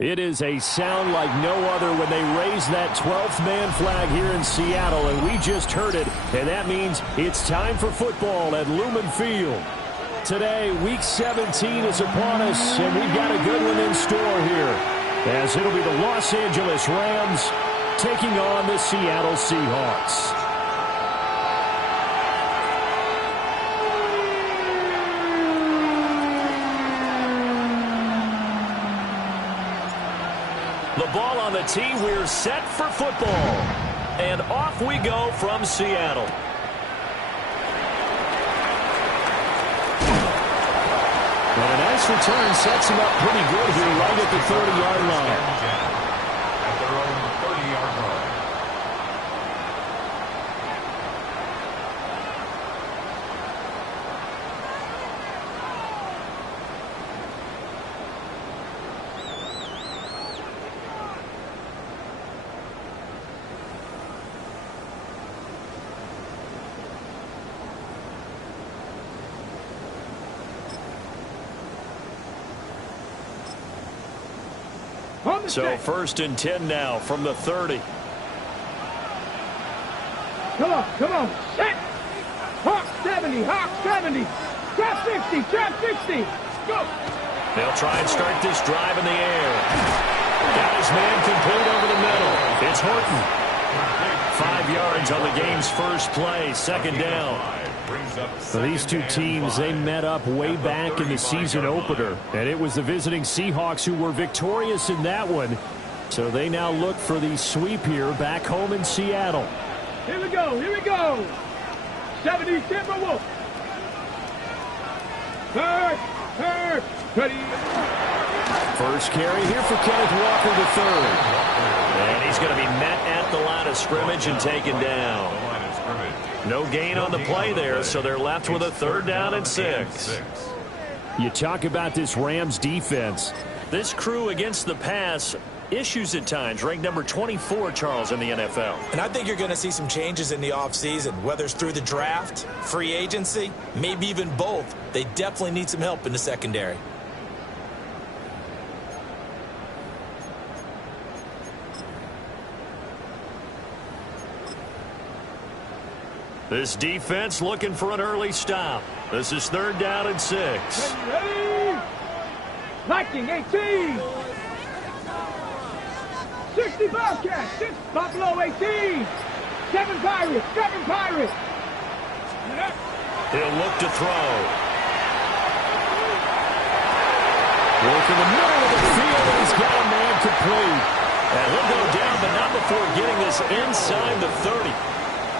It is a sound like no other when they raise that 12th man flag here in Seattle, and we just heard it, and that means it's time for football at Lumen Field. Today, Week 17 is upon us, and we've got a good one in store here, as it'll be the Los Angeles Rams taking on the Seattle Seahawks. The ball on the tee, we're set for football. And off we go from Seattle. And a nice return sets him up pretty good here right at the 30-yard line. At their own 30-yard line. So 1st and 10 now from the 30. Come on. Set. Hawk 70, Hawk 70. Trap 60, trap 60. Go. They'll try and start this drive in the air. Got his man complete over the middle. It's Horton. 5 yards on the game's first play, 2nd down. So these two teams, they met up way back in the season opener, and it was the visiting Seahawks who were victorious in that one. So they now look for the sweep here back home in Seattle. Here we go. 70 Timberwolves. Third. Ready. First carry here for Kenneth Walker III. And he's going to be met at the line of scrimmage and taken down. No gain on the play there, so they're left with a 3rd down and 6. You talk about this Rams defense. This crew against the pass, issues at times, ranked number 24, Charles, in the NFL. And I think you're going to see some changes in the offseason, whether it's through the draft, free agency, maybe even both. They definitely need some help in the secondary. This defense looking for an early stop. This is 3rd down and 6. Ready. Lightning 18. 60 Bobcats. 6 Buffalo 18. 7 Pirates. He'll look to throw. Work in the middle of the field, and he's got a man complete. And he'll go down, but not before getting this inside the 30.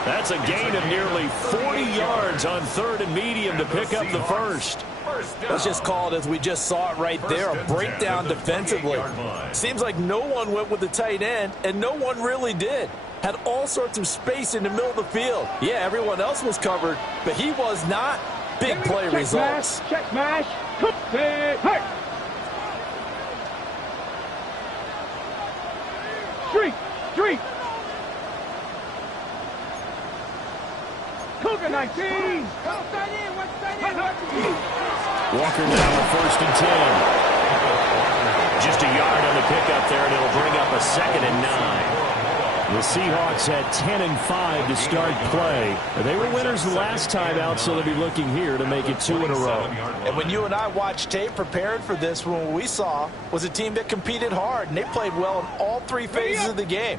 That's a gain of nearly 40 yards on 3rd and medium to pick up the first. Let's just call it as we just saw it right there, a breakdown defensively. Seems like no one went with the tight end, and no one really did. Had all sorts of space in the middle of the field. Yeah, everyone else was covered, but he was not. Big play results. Check smash. Hey. Street. Cougar 19. Walker now at 1st and 10. Just a yard on the pickup there, and it'll bring up a 2nd and 9. The Seahawks had 10 and 5 to start play. They were winners the last time out, so they'll be looking here to make it 2 in a row. And when you and I watched tape prepared for this, what we saw was a team that competed hard, and they played well in all 3 phases of the game.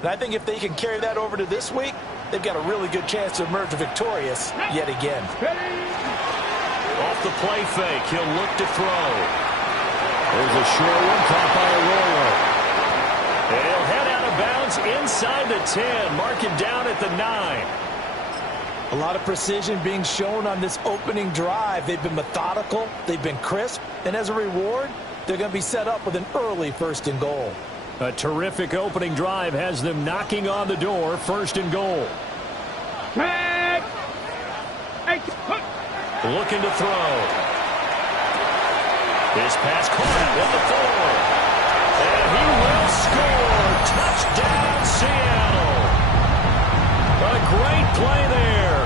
And I think if they can carry that over to this week, they've got a really good chance to emerge victorious yet again. Off the play fake, he'll look to throw. There's a short one caught by a roller. And he'll head out of bounds inside the 10, mark him down at the 9. A lot of precision being shown on this opening drive. They've been methodical, they've been crisp, and as a reward, they're going to be set up with an early 1st and goal. A terrific opening drive has them knocking on the door, 1st and goal. Looking to throw. His pass caught at the 4. And he will score. Touchdown, Seattle. A great play there.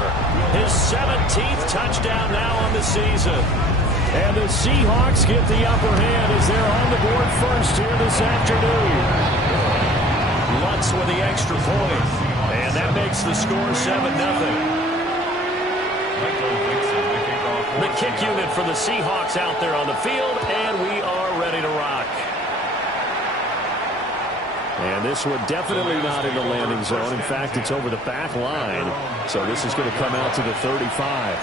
His 17th touchdown now on the season. And the Seahawks get the upper hand as they're on the board first here this afternoon. Lutz with the extra point. And that makes the score 7-0. The kick unit for the Seahawks out there on the field, and we are ready to rock. And this one definitely not in the landing zone. In fact, it's over the back line. So this is going to come out to the 35.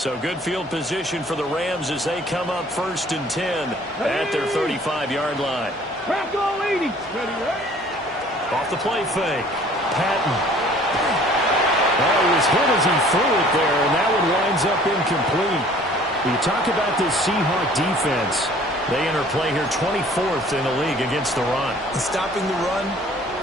So good field position for the Rams as they come up 1st and 10 at their 35-yard line. Crack all 80. Off the play fake. Patton. Oh, he was hit as he threw it there, and that one winds up incomplete. You talk about this Seahawk defense. They enter play here 24th in the league against the run. Stopping the run,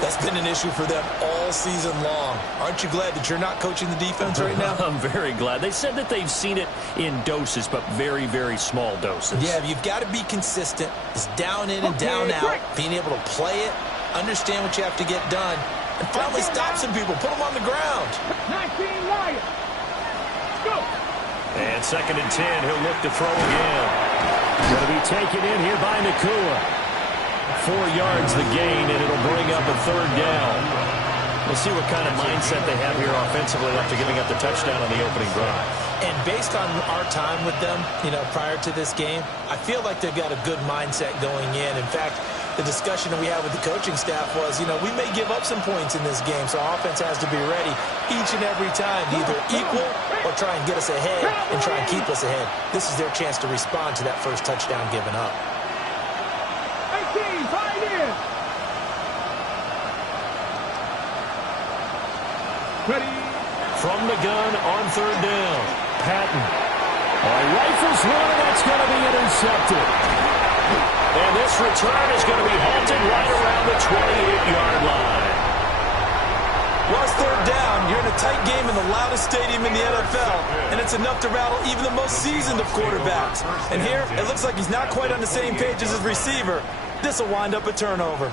that's been an issue for them all season long. Aren't you glad that you're not coaching the defense right now? I'm very glad. They said that they've seen it in doses, but very, very small doses. Yeah, you've got to be consistent. It's down in and down out. Being able to play it, understand what you have to get done, and finally stop some people. Put them on the ground. 19 Lions. Go. And 2nd and 10. He'll look to throw again. Going to be taken in here by Nakua. 4 yards the gain, and it'll bring up a 3rd down. We'll see what kind of mindset they have here offensively after giving up the touchdown on the opening drive. And based on our time with them, prior to this game, I feel like they've got a good mindset going in. In fact, the discussion that we had with the coaching staff was, we may give up some points in this game, so our offense has to be ready each and every time to either equal or try and get us ahead and try and keep us ahead. This is their chance to respond to that first touchdown given up. 18, find in. Ready. From the gun on 3rd down. Patton. Rifles one, and that's going to be intercepted. And this return is going to be halted right around the 28-yard line. Well, it's 3rd down. You're in a tight game in the loudest stadium in the NFL, and it's enough to rattle even the most seasoned of quarterbacks. And here, it looks like he's not quite on the same page as his receiver. This will wind up a turnover.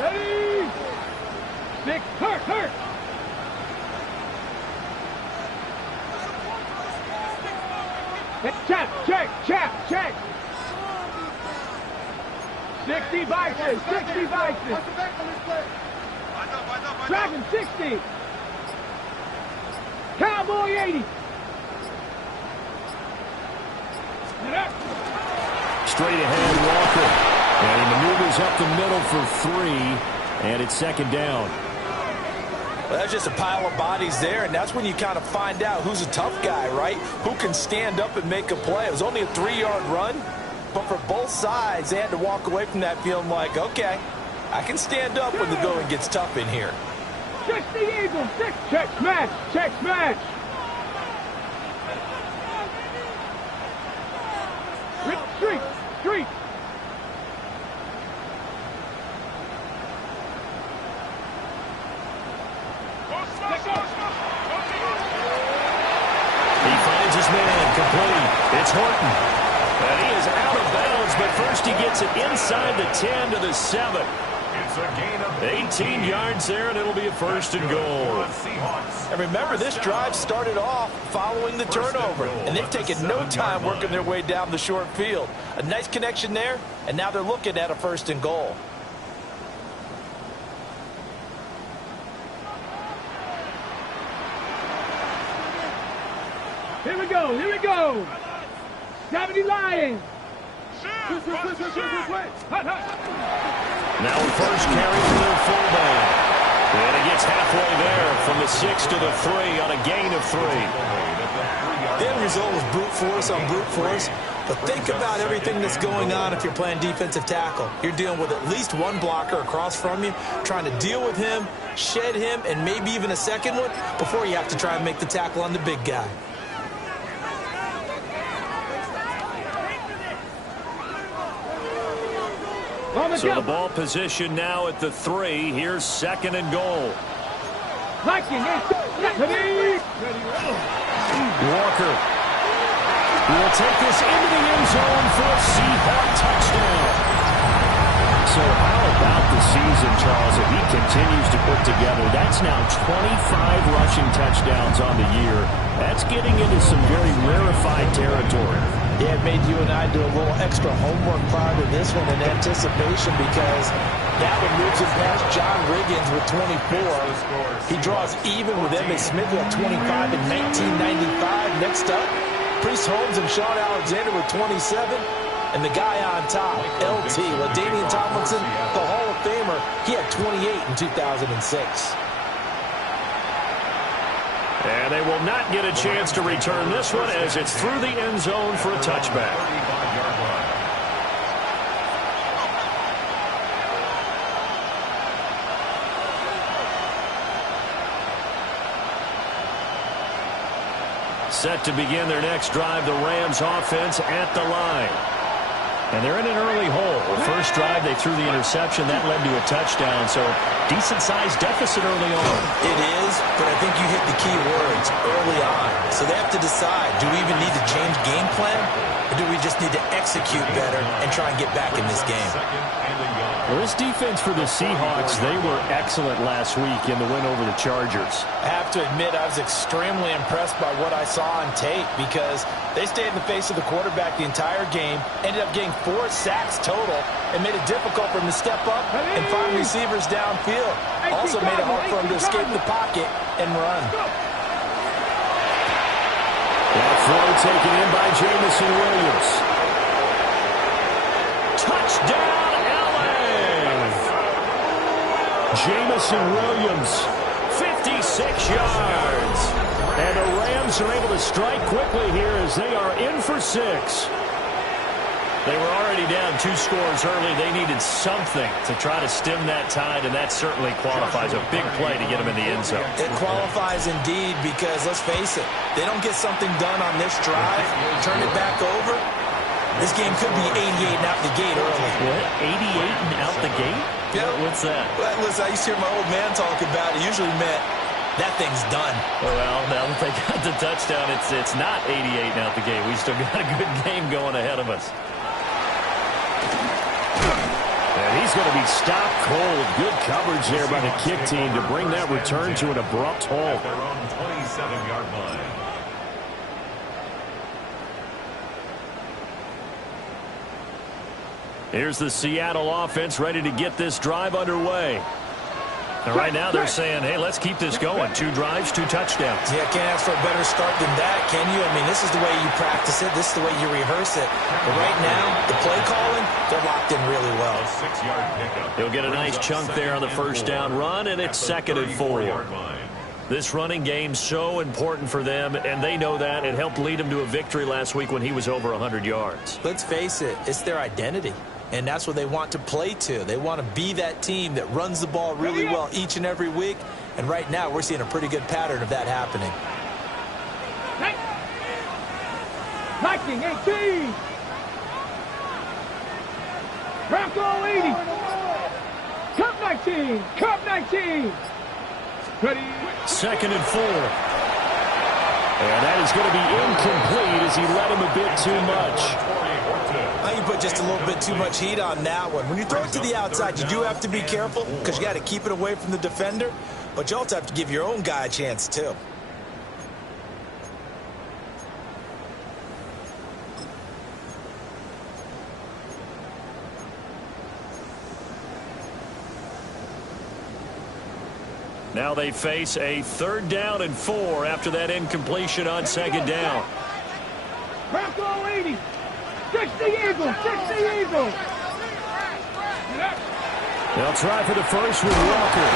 Ready. 6, hurt. Check. 60 vices. Dragon 60. Cowboy 80. Straight ahead, Walker. And he maneuvers up the middle for 3, and it's 2nd down. Well, that's just a pile of bodies there, and that's when you kind of find out who's a tough guy, right? Who can stand up and make a play. It was only a 3-yard run, but for both sides, they had to walk away from that feeling like, okay, I can stand up when the going gets tough in here. 60 Eagles. Check smash. Street. He finds his man, complete. It's Horton. And he is out of bounds, but first he gets it inside the 10 to the 7. It's a gain of 18 yards there, and it'll be a 1st and goal. And remember, this drive started off following the turnover, and they've taken no time working their way down the short field. A nice connection there, and now they're looking at a 1st and goal. Here we go. 70 Lions. Hut. Now a first carry for their fullback. And he gets halfway there from the 6 to the 3 on a gain of 3. The end result was brute force on brute force. But think about everything that's going on if you're playing defensive tackle. You're dealing with at least one blocker across from you, trying to deal with him, shed him, and maybe even a second one before you have to try and make the tackle on the big guy. So the ball position now at the 3. Here's 2nd and goal. Walker will take this into the end zone for a Seahawk touchdown. So how about the season, Charles, if he continues to put together? That's now 25 rushing touchdowns on the year. That's getting into some very rarefied territory. Yeah, it made you and I do a little extra homework prior to this one in anticipation, because that one moves him past John Riggins with 24. He draws even with Emmitt Smith at 25 in 1995. Next up, Priest Holmes and Sean Alexander with 27. And the guy on top, LT, LaDainian Tomlinson, the Hall of Famer, he had 28 in 2006. And they will not get a chance to return this one as it's through the end zone for a touchback. Set to begin their next drive, the Rams offense at the line. And they're in an early hole. The first drive, they threw the interception. That led to a touchdown. So decent-sized deficit early on. It is, but I think you hit the key words early on. So they have to decide, do we even need to change game plan? Or do we just need to execute better and try and get back in this game? Well, this defense for the Seahawks, they were excellent last week in the win over the Chargers. I have to admit, I was extremely impressed by what I saw on tape, because they stayed in the face of the quarterback the entire game, ended up getting 4 sacks total, and made it difficult for him to step up and find receivers downfield. Also made it hard for him to escape the pocket and run. That throw taken in by Jamison Williams. Touchdown! Jamison Williams, 56 yards. And the Rams are able to strike quickly here as they are in for 6. They were already down 2 scores early. They needed something to try to stem that tide, and that certainly qualifies. A big play to get them in the end zone. It qualifies indeed, because let's face it, they don't get something done on this drive, turn it back over, this game could be 88 and out the gate early. What? 88 and out the gate? Yeah. What's that? Well, listen, I used to hear my old man talk about it. It usually meant that thing's done. Well, now that they got the touchdown, it's not 88 and out the gate. We still got a good game going ahead of us. And he's going to be stopped cold. Good coverage there by the kick team to bring that return to an abrupt halt. Their own 27-yard line. Here's the Seattle offense ready to get this drive underway. And right now they're saying, hey, let's keep this going. 2 drives, 2 touchdowns. Yeah, can't ask for a better start than that, can you? I mean, this is the way you practice it. This is the way you rehearse it. But right now, the play calling, they're locked in really well. 6-yard pickup. He'll get a nice chunk there on the first down run, and it's 2nd and 4. This running game's so important for them, and they know that. It helped lead them to a victory last week when he was over 100 yards. Let's face it, it's their identity. And that's what they want to play to. They want to be that team that runs the ball really well each and every week. And right now, we're seeing a pretty good pattern of that happening. 19-18. Bronco 80. Cup 19. Cup 19. Ready. 2nd and 4. And that is going to be incomplete as he led him a bit too much. You put just a little bit too much heat on that one. When you throw it to the outside, you do have to be careful, because you got to keep it away from the defender, but you also have to give your own guy a chance too. Now they face a 3rd down and 4 after that incompletion on 2nd down. Bronco 80. 60 Eagles. 60 Eagles. They'll try for the first with Walker.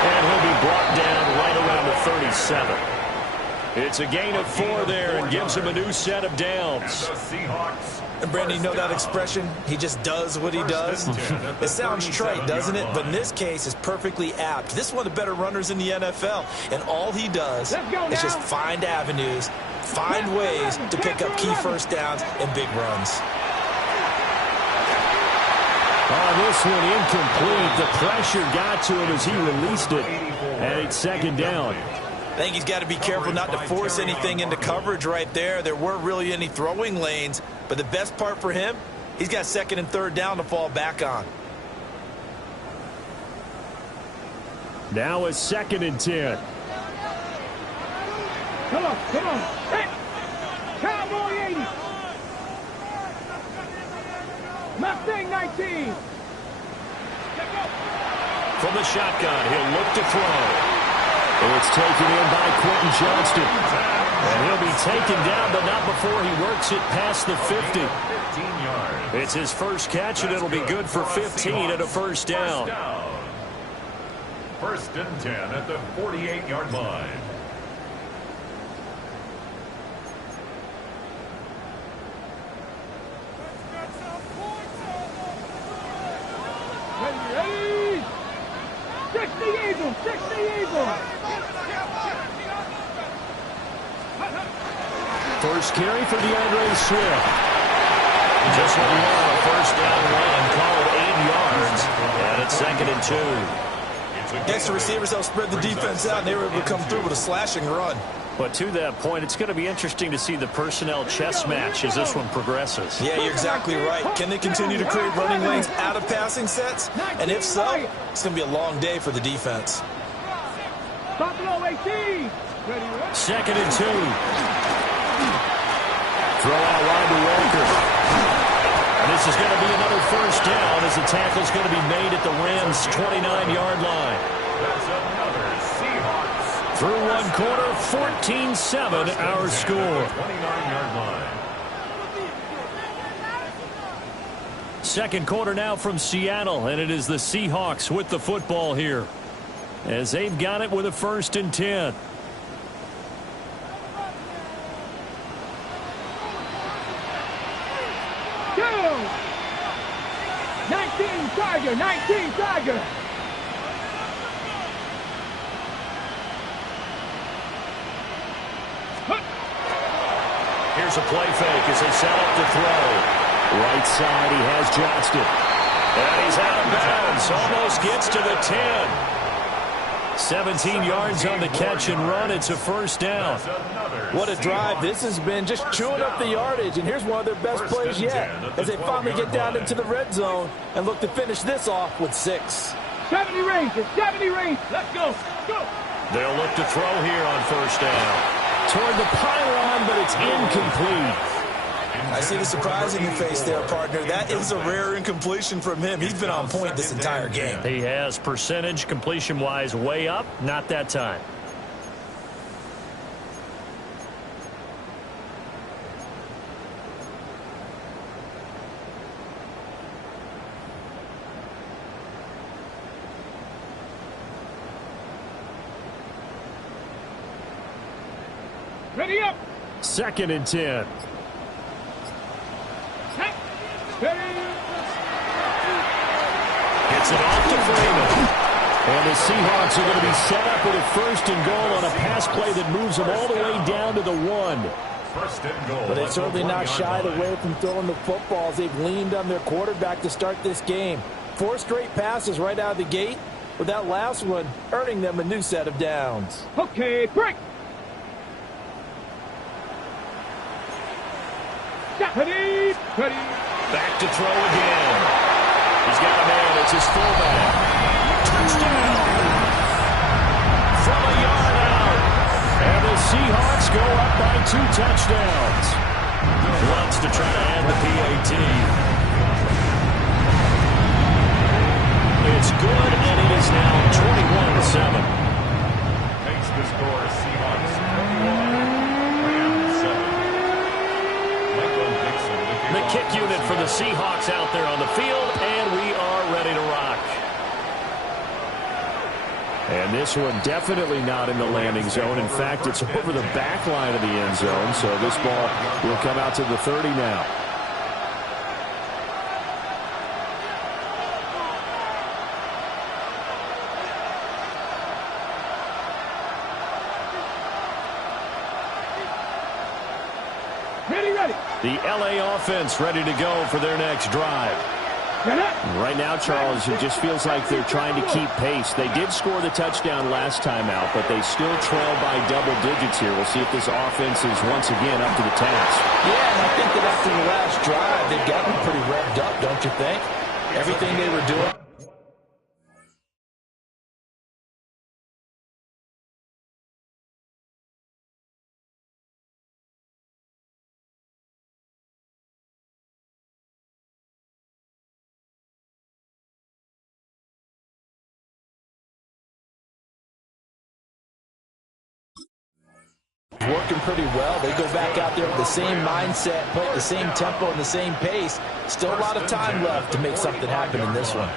And he'll be brought down right around the 37. It's a gain of 4 there and gives him a new set of downs. And Brandon, you know that expression? He just does what he does? It sounds trite, doesn't it? But in this case, it's perfectly apt. This is one of the better runners in the NFL. And all he does is just find avenues, find ways to pick up key first downs and big runs. This one incomplete. The pressure got to him as he released it. And it's second down. I think he's got to be careful not to force anything into coverage right there. There weren't really any throwing lanes. But the best part for him, he's got second and third down to fall back on. Now it's 2nd and 10. Come on. Hey. Cowboy 80. Mustang 19. From the shotgun, he'll look to throw. It's taken in by Quentin Johnston. And he'll be taken down, but not before he works it past the 50. 15 yards. It's his first catch, and it'll be good for 15 and a first down. First and 10 at the 48-yard line. Ready. 60 Eagles. First carry for DeAndre Swift. Just what he wanted, a first down run, call it 8 yards, and it's 2nd and 2. Next to receivers, they'll spread the defense out, and they were able to come through with a slashing run. But to that point, it's going to be interesting to see the personnel chess match as this one progresses. Yeah, you're exactly right. Can they continue to create running lanes out of passing sets? And if so, it's going to be a long day for the defense. Buffalo 18. 2nd and 2. Throw out wide to Walker. And this is going to be another first down as the tackle's going to be made at the Rams' 29-yard line. That's another Seahawks. Through one quarter, 14-7 our score. 29-yard line. Second quarter now from Seattle, and it is the Seahawks with the football here as they've got it with a 1st and 10. Go! 19 Tiger. Here's a play fake as they set up to throw. Right side, he has Johnston. And he's out of bounds. Almost gets to the 10. 17 yards on the catch and run. It's a first down. What a drive this has been, just chewing up the yardage. And here's one of their best plays yet as they finally get down into the red zone and look to finish this off with 6. 70 range. Let's go. They'll look to throw here on first down. Toward the pylon, but it's incomplete. I see the surprise in your face there, partner. That is a rare incompletion from him. He's been on point this entire game. He has percentage completion-wise way up. Not that time. Ready up. 2nd and 10. Gets it off to Freeman. And the Seahawks are going to be set up with a 1st and goal on a pass play that moves them all the way down to the 1. First and goal. But they've certainly not shied away from throwing the footballs. They've leaned on their quarterback to start this game. 4 straight passes right out of the gate, with that last one earning them a new set of downs. Okay, break. Ready. Back to throw again. He's got a man. It's his fullback. Touchdown. From a yard out. And the Seahawks go up by 2 touchdowns. Wants to try to add the PAT. It's good, and it is now 21-7. Makes the score Seahawks 21. Rams 7. The kick unit for the Seahawks out there on the field, and we are ready to rock. And this one definitely not in the landing zone. In fact, it's over the back line of the end zone. So this ball will come out to the 30 now. Ready. The LA offense ready to go for their next drive. Right now, Charles, it just feels like they're trying to keep pace. They did score the touchdown last time out, but they still trail by double digits here. We'll see if this offense is once again up to the task. Yeah, and I think that after the last drive, they've gotten pretty revved up, don't you think? Everything they were doing. Working pretty well. They go back out there with the same mindset, play at the same tempo and the same pace. Still a lot of time left to make something happen in this one.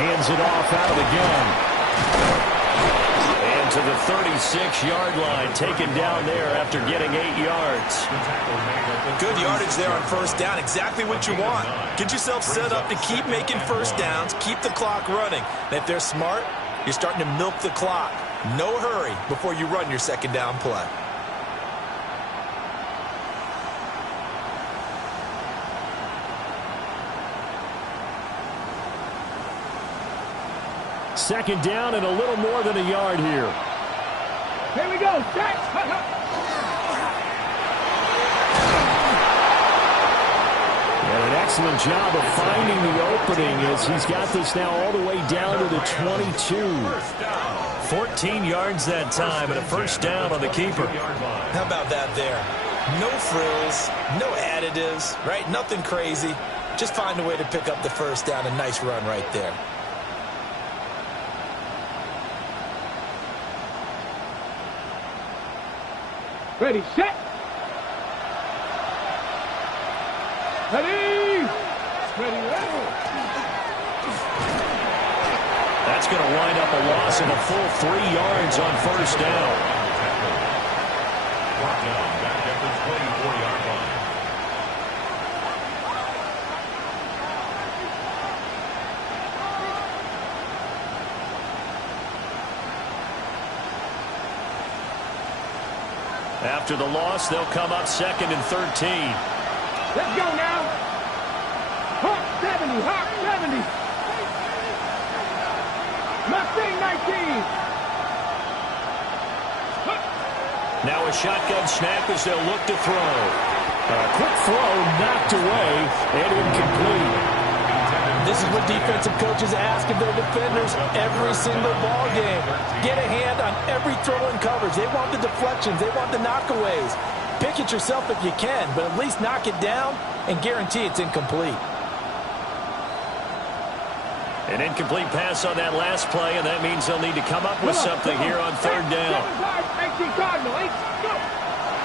Hands it off out of the gun. And to the 36-yard line, taken down there after getting 8 yards. Good yardage there on first down. Exactly what you want. Get yourself set up to keep making first downs, keep the clock running. And if they're smart, you're starting to milk the clock. No hurry before you run your second down play. Second down and a little more than a yard here. Here we go. Set. And an excellent job of finding the opening as he's got this now all the way down to the 22. 14 yards that time and a first down on the keeper. How about that there? No frills, no additives, right? Nothing crazy. Just find a way to pick up the first down. A nice run right there. Ready, set. Ready. That's going to wind up a loss of a full 3 yards on first down. Brought down back at the 24-yard line. After the loss, they'll come up second and 13. Let's go now. Hawk 70, Hawk 70. Mustang 19. Now a shotgun snap as they'll look to throw. A quick throw knocked away and incomplete. This is what defensive coaches ask of their defenders every single ball game. Get a hand on every throw in coverage. They want the deflections. They want the knockaways. Pick it yourself if you can, but at least knock it down and guarantee it's incomplete. An incomplete pass on that last play, and that means they'll need to come up with something here on third down.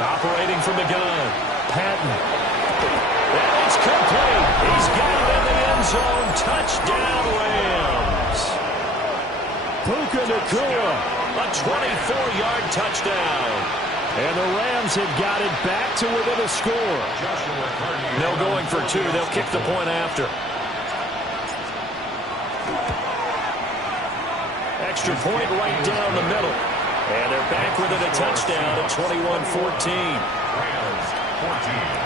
Operating from the gun. Patton. And it's complete. He's got it in the end zone. Touchdown, Rams. Puka Nacua, a 24-yard touchdown. And the Rams have got it back to within a score. No going for two. They'll kick the point after. Extra point right down the middle. And they're back within a touchdown at 21-14. Rams 14.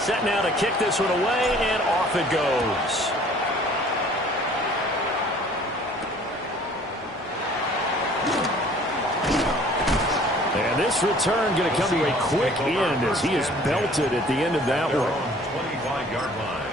Set now to kick this one away, and off it goes. And this return going to come to a quick end as he is belted at the end of that one. 25-yard line.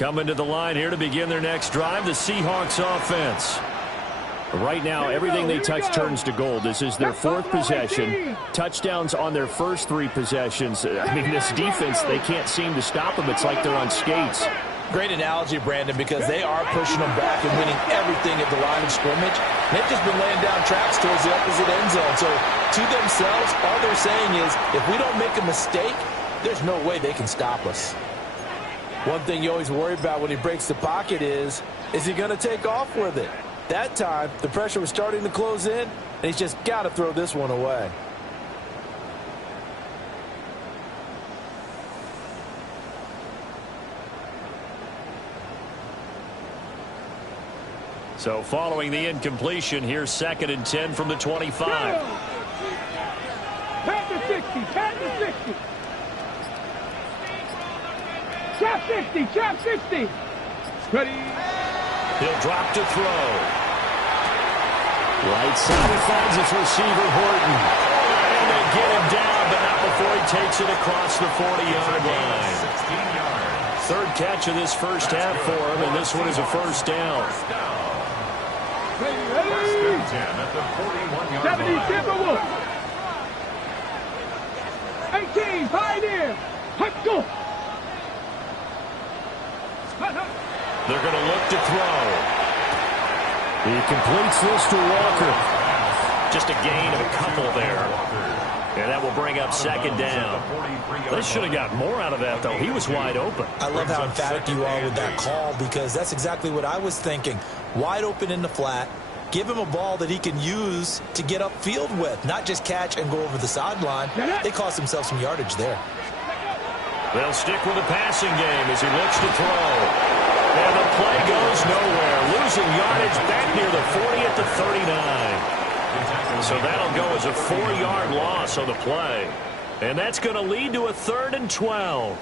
Coming to the line here to begin their next drive, the Seahawks offense. Right now, everything they touch turns to gold. This is their fourth possession. Touchdowns on their first 3 possessions. I mean, this defense, they can't seem to stop them. It's like they're on skates. Great analogy, Brandon, because they are pushing them back and winning everything at the line of scrimmage. They've just been laying down tracks towards the opposite end zone. So, to themselves, all they're saying is, if we don't make a mistake, there's no way they can stop us. One thing you always worry about when he breaks the pocket is he going to take off with it? That time, the pressure was starting to close in, and he's just got to throw this one away. So following the incompletion, here's 2nd and 10 from the 25. Pat the 60, pat the 60. Trap 60, trap 60. Ready. He'll drop to throw. Right side, he finds his receiver, Horton. And they get him down, but not before he takes it across the 40-yard line. 16 yards. 3rd catch of this first half for him, and this one is a first down. Ready. First and 10 at the 41-yard 70, line. Timberwolves. 18, Pioneer. Let's go. They're going to look to throw. He completes this to Walker. Just a gain of a couple there. And that will bring up 2nd down. They should have got more out of that, though. He was wide open. I love how emphatic you are with that call, because that's exactly what I was thinking. Wide open in the flat. Give him a ball that he can use to get upfield with, not just catch and go over the sideline. They cost themselves some yardage there. They'll stick with the passing game as he looks to throw. And the play goes nowhere. Losing yardage back near the 40 at the 39. So that'll go as a 4-yard loss on the play. And that's going to lead to a 3rd and 12.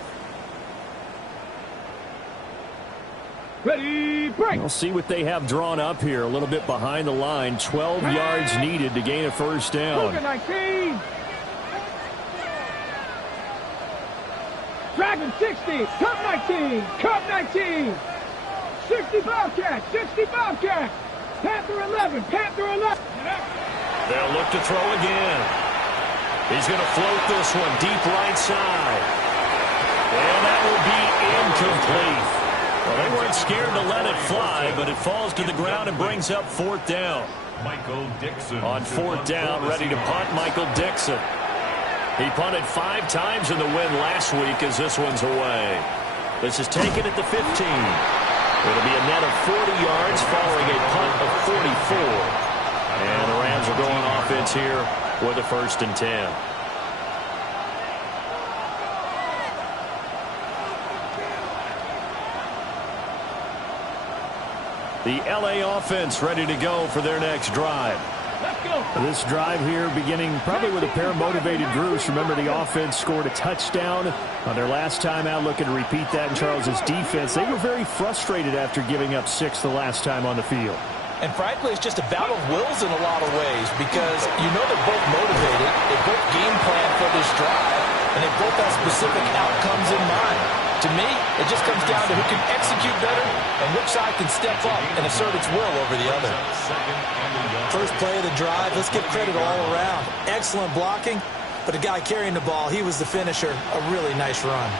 Ready, break. We'll see what they have drawn up here. A little bit behind the line. 12 yards needed to gain a first down. 19. Dragon 60. Cup 19. Cup 19. 60 Bobcat. 60 Bobcat. Panther 11. Panther 11. They'll look to throw again. He's going to float this one deep right side. And that will be incomplete. Well, they weren't scared to let it fly, but it falls to the ground and brings up 4th down. Michael Dixon. On 4th down, ready to punt, Michael Dixon. He punted 5 times in the win last week as this one's away. This is taken at the 15. It'll be a net of 40 yards following a punt of 44. And the Rams are going offense here with a 1st and 10. The LA offense ready to go for their next drive. Let's go. This drive here beginning probably with a pair of motivated Bruce. Remember, the offense scored a touchdown on their last time out. Looking to repeat that in Charles's defense. They were very frustrated after giving up 6 the last time on the field. And frankly, it's just a battle of wills in a lot of ways, because you know they're both motivated. They both game plan for this drive, and they both have specific outcomes in mind. To me, it just comes down to who can execute better and which side can step up and assert its will over the other. First play of the drive, let's give credit all around. Excellent blocking, but the guy carrying the ball, he was the finisher. A really nice run.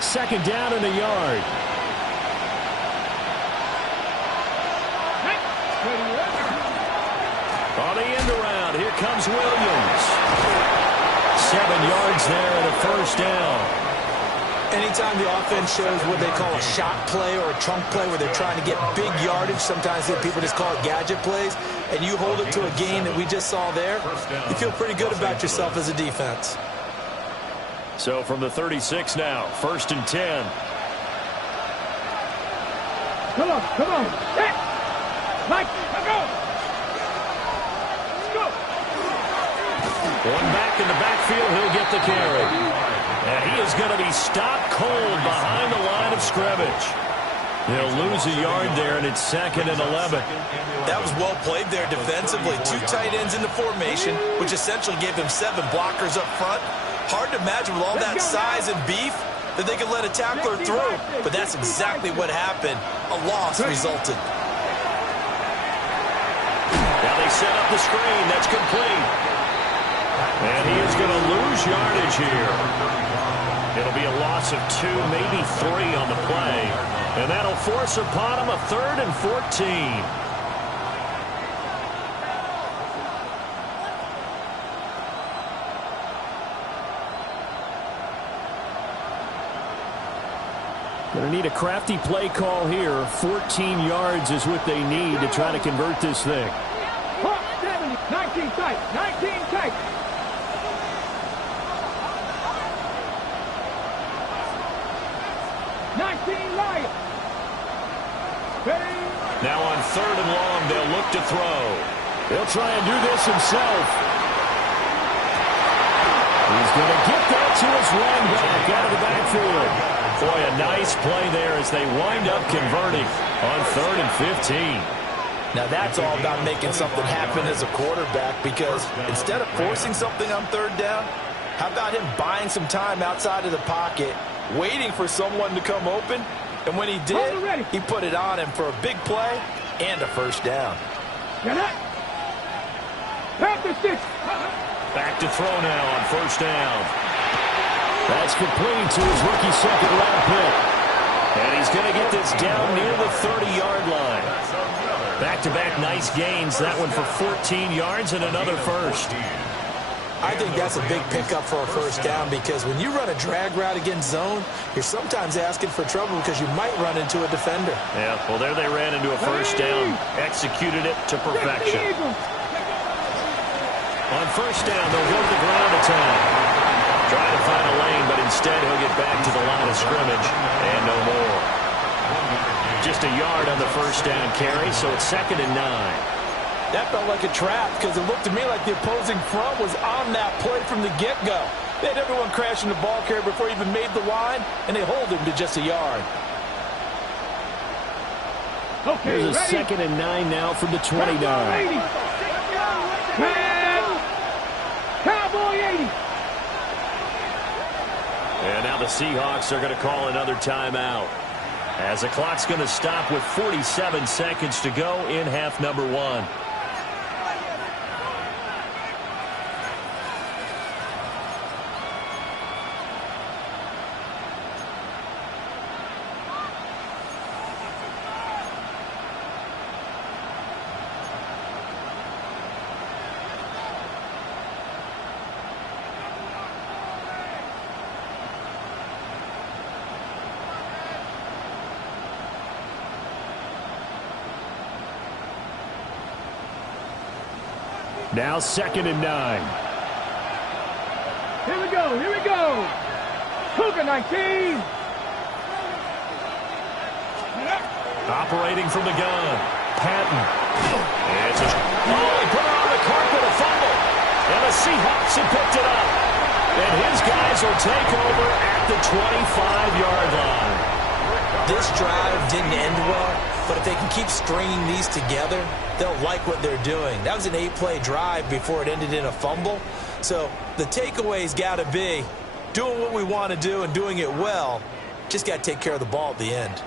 2nd down in the yard. On the end around, here comes Williams. 7 yards there and a 1st down. Anytime the offense shows what they call a shot play or a chunk play where they're trying to get big yardage, sometimes people just call it gadget plays, and you hold it to a gain that we just saw there, you feel pretty good about yourself as a defense. So from the 36 now, 1st and 10. Come on. Set. Mike, let's go. Let's go. One back in the backfield, he'll get the carry. And he is going to be stopped cold behind the line of scrimmage. He'll lose a yard there, and it's 2nd and 11. That was well played there defensively. 2 tight ends in the formation, which essentially gave him 7 blockers up front. Hard to imagine with all that size and beef, that they could let a tackler through, but that's exactly what happened. A loss resulted. Now they set up the screen. That's complete. And he is going to lose yardage here. It'll be a loss of 2, maybe 3 on the play. And that'll force upon him a 3rd and 14. Going to need a crafty play call here. 14 yards is what they need to try to convert this thing. 19 tight. 19 tight. Now on 3rd and long, they'll look to throw. He'll try and do this himself. He's going to get that to his running back out of the backfield. Boy, a nice play there as they wind up converting on 3rd and 15. Now that's all about making something happen as a quarterback, because instead of forcing something on 3rd down, how about him buying some time outside of the pocket, waiting for someone to come open, and when he did, he put it on him for a big play and a 1st down. Back to throw now on 1st down. That's complete to his rookie 2nd-round pick. And he's going to get this down near the 30-yard line. Back-to-back nice gains. That one for 14 yards and another 1st. I think that's a big pickup for a 1st down, because when you run a drag route against zone, you're sometimes asking for trouble because you might run into a defender. Yeah, well, there they ran into a 1st down. Executed it to perfection. On 1st down, they'll go to the ground attack. Try to find a lane, but instead he'll get back to the line of scrimmage and no more. Just a yard on the 1st down carry, so it's 2nd and 9. That felt like a trap, because it looked to me like the opposing front was on that play from the get-go. They had everyone crashing the ball carrier before he even made the line, and they hold him to just a yard. Okay, here's a 2nd and 9 now from the 29. Cowboy 80. And now the Seahawks are going to call another timeout, as the clock's going to stop with 47 seconds to go in half number 1. Now 2nd and 9. Here we go. Here we go. Cougar 19. Operating from the gun. Patton. It's he put it on the carpet, a fumble. And the Seahawks have picked it up. And his guys will take over at the 25-yard line. This drive didn't end well, but if they can keep stringing these together, they'll like what they're doing. That was an 8-play drive before it ended in a fumble. So the takeaway's got to be doing what we want to do and doing it well. Just got to take care of the ball at the end.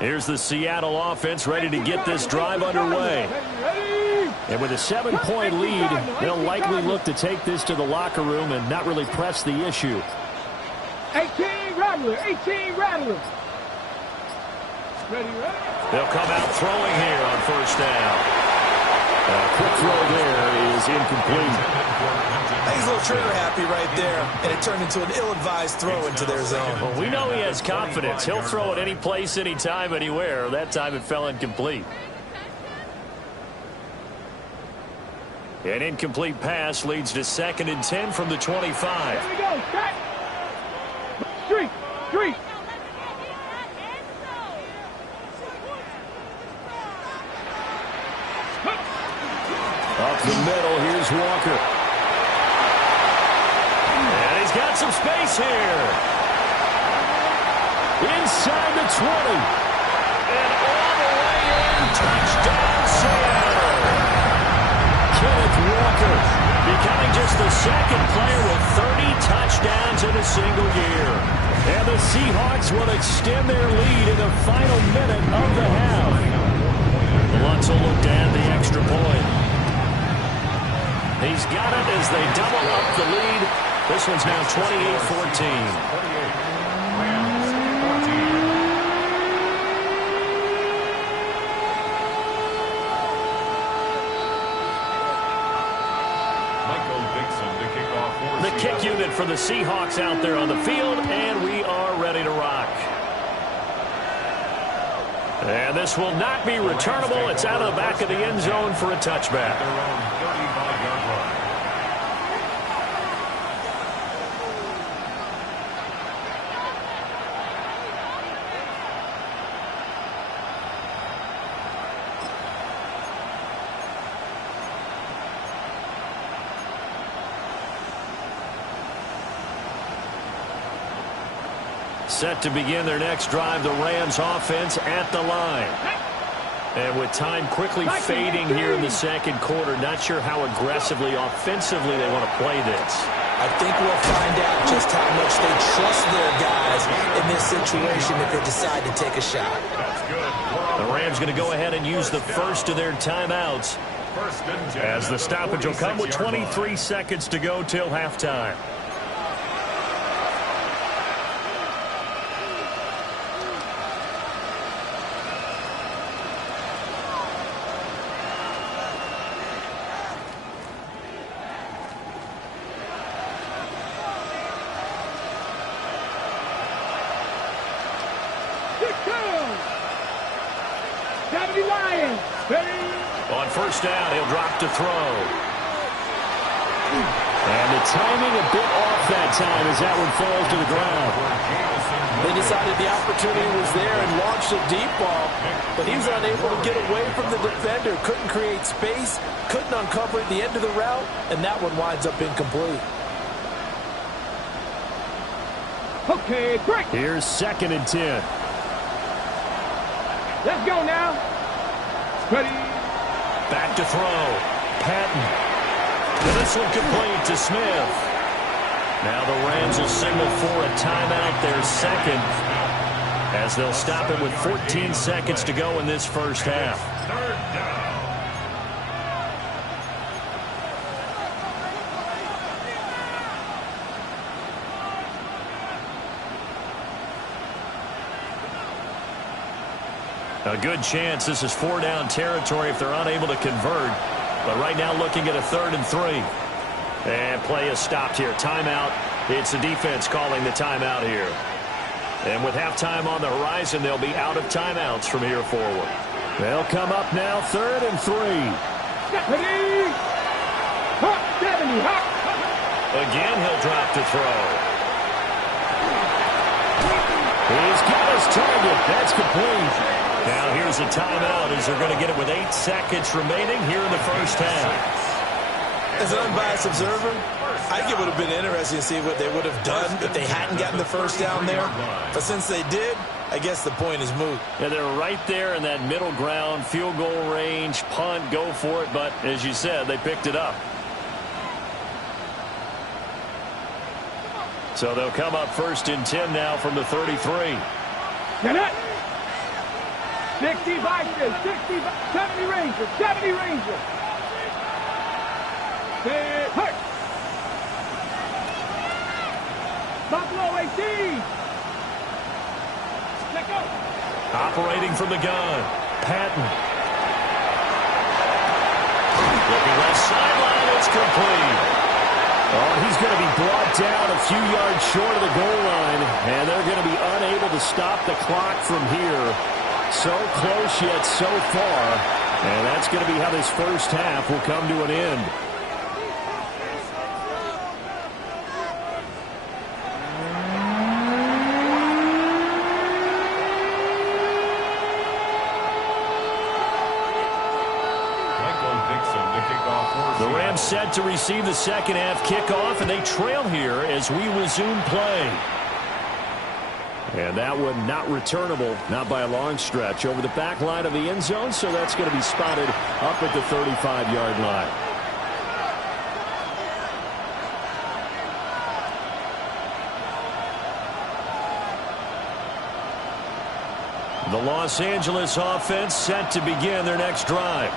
Here's the Seattle offense ready to get this drive underway. And with a 7-point lead, they'll likely look to take this to the locker room and not really press the issue. 18 Rattler, 18 Rattler. Ready. They'll come out throwing here on 1st down. A quick throw there is incomplete. He's a little trigger happy right there, and it turned into an ill-advised throw into their zone. Well, we know he has confidence. He'll throw it any place, anytime, anywhere. That time it fell incomplete. An incomplete pass leads to 2nd and 10 from the 25. Here we go. Set. Street. Street. Up the middle, here's Walker. And he's got some space here. Inside the 20. And all the way in. Touchdown, Seattle. Kenneth Walker Becoming just the second player with 30 touchdowns in a single year. And the Seahawks will extend their lead in the final minute of the half. Lutz will look to add the extra point. He's got it as they double up the lead. This one's now 28-14. The kick unit for the Seahawks out there on the field, and we are ready to rock. And this will not be returnable. It's out of the back of the end zone for a touchback. Set to begin their next drive, the Rams offense at the line. And with time quickly fading here in the second quarter, not sure how aggressively, offensively they want to play this. I think we'll find out just how much they trust their guys in this situation if they decide to take a shot. The Rams going to go ahead and use the first of their timeouts as the stoppage will come with 23 seconds to go till halftime. On first down, he'll drop to throw. And the timing a bit off that time as that one falls to the ground. They decided the opportunity was there and launched a deep ball, but he was unable to get away from the defender, couldn't create space, couldn't uncover at the end of the route, and that one winds up incomplete. Okay, break. Here's 2nd and 10. Let's go now. Ready. Back to throw. Patton. And this one complete to Smith. Now the Rams will signal for a timeout, their second, as they'll stop it with 14 seconds to go in this first half. A good chance this is 4-down territory if they're unable to convert. But right now looking at a 3rd and 3. And play is stopped here. Timeout. It's the defense calling the timeout here. And with halftime on the horizon, they'll be out of timeouts from here forward. They'll come up now 3rd and 3. Again, he'll drop to throw. He's got his target. That's complete. Now here's a timeout as they're going to get it with 8 seconds remaining here in the first half. As an unbiased observer, I think it would have been interesting to see what they would have done if they hadn't gotten the first down there. But since they did, I guess the point is moot. Yeah, they're right there in that middle ground, field goal range, punt, go for it. But as you said, they picked it up. So they'll come up 1st and 10 now from the 33. Get it. 60 Vikings, 60, 70 Rangers, 70 Rangers. Hurt. Buffalo 18. Let go. Operating from the gun. Patton. Looking left sideline. It's complete. Oh, he's going to be brought down a few yards short of the goal line, and they're going to be unable to stop the clock from here. So close yet so far, and that's going to be how this first half will come to an end. The Rams set to receive the second half kickoff, and they trail here as we resume play. And that one not returnable, not by a long stretch, over the back line of the end zone, so that's going to be spotted up at the 35-yard line. The Los Angeles offense set to begin their next drive.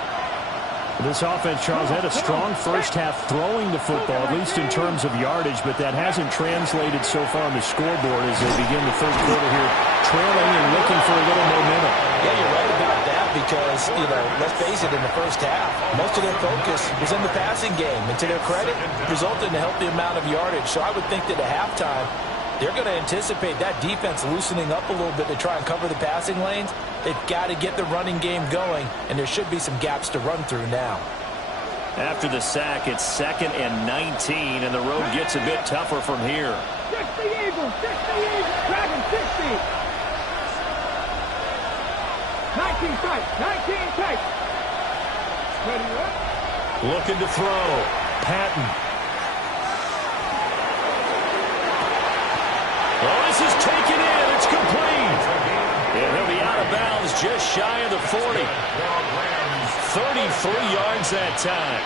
This offense, Charles, had a strong first half throwing the football, at least in terms of yardage, but that hasn't translated so far on the scoreboard as they begin the third quarter here, trailing and looking for a little momentum. Yeah, you're right about that because, let's face it, in the first half, most of their focus was in the passing game. And to their credit, resulted in a healthy amount of yardage. So I would think that at halftime, they're going to anticipate that defense loosening up a little bit to try and cover the passing lanes. They've got to get the running game going, and there should be some gaps to run through now. After the sack, it's 2nd and 19, and the road gets a bit tougher from here. 60 Eagles, 60 Eagles, Dragon 60. 19 tight, 19 tight. Ready up. Looking to throw. Patton. Oh, this is taken in. It's complete. And he'll be out of bounds just shy of the 40. 33 yards that time.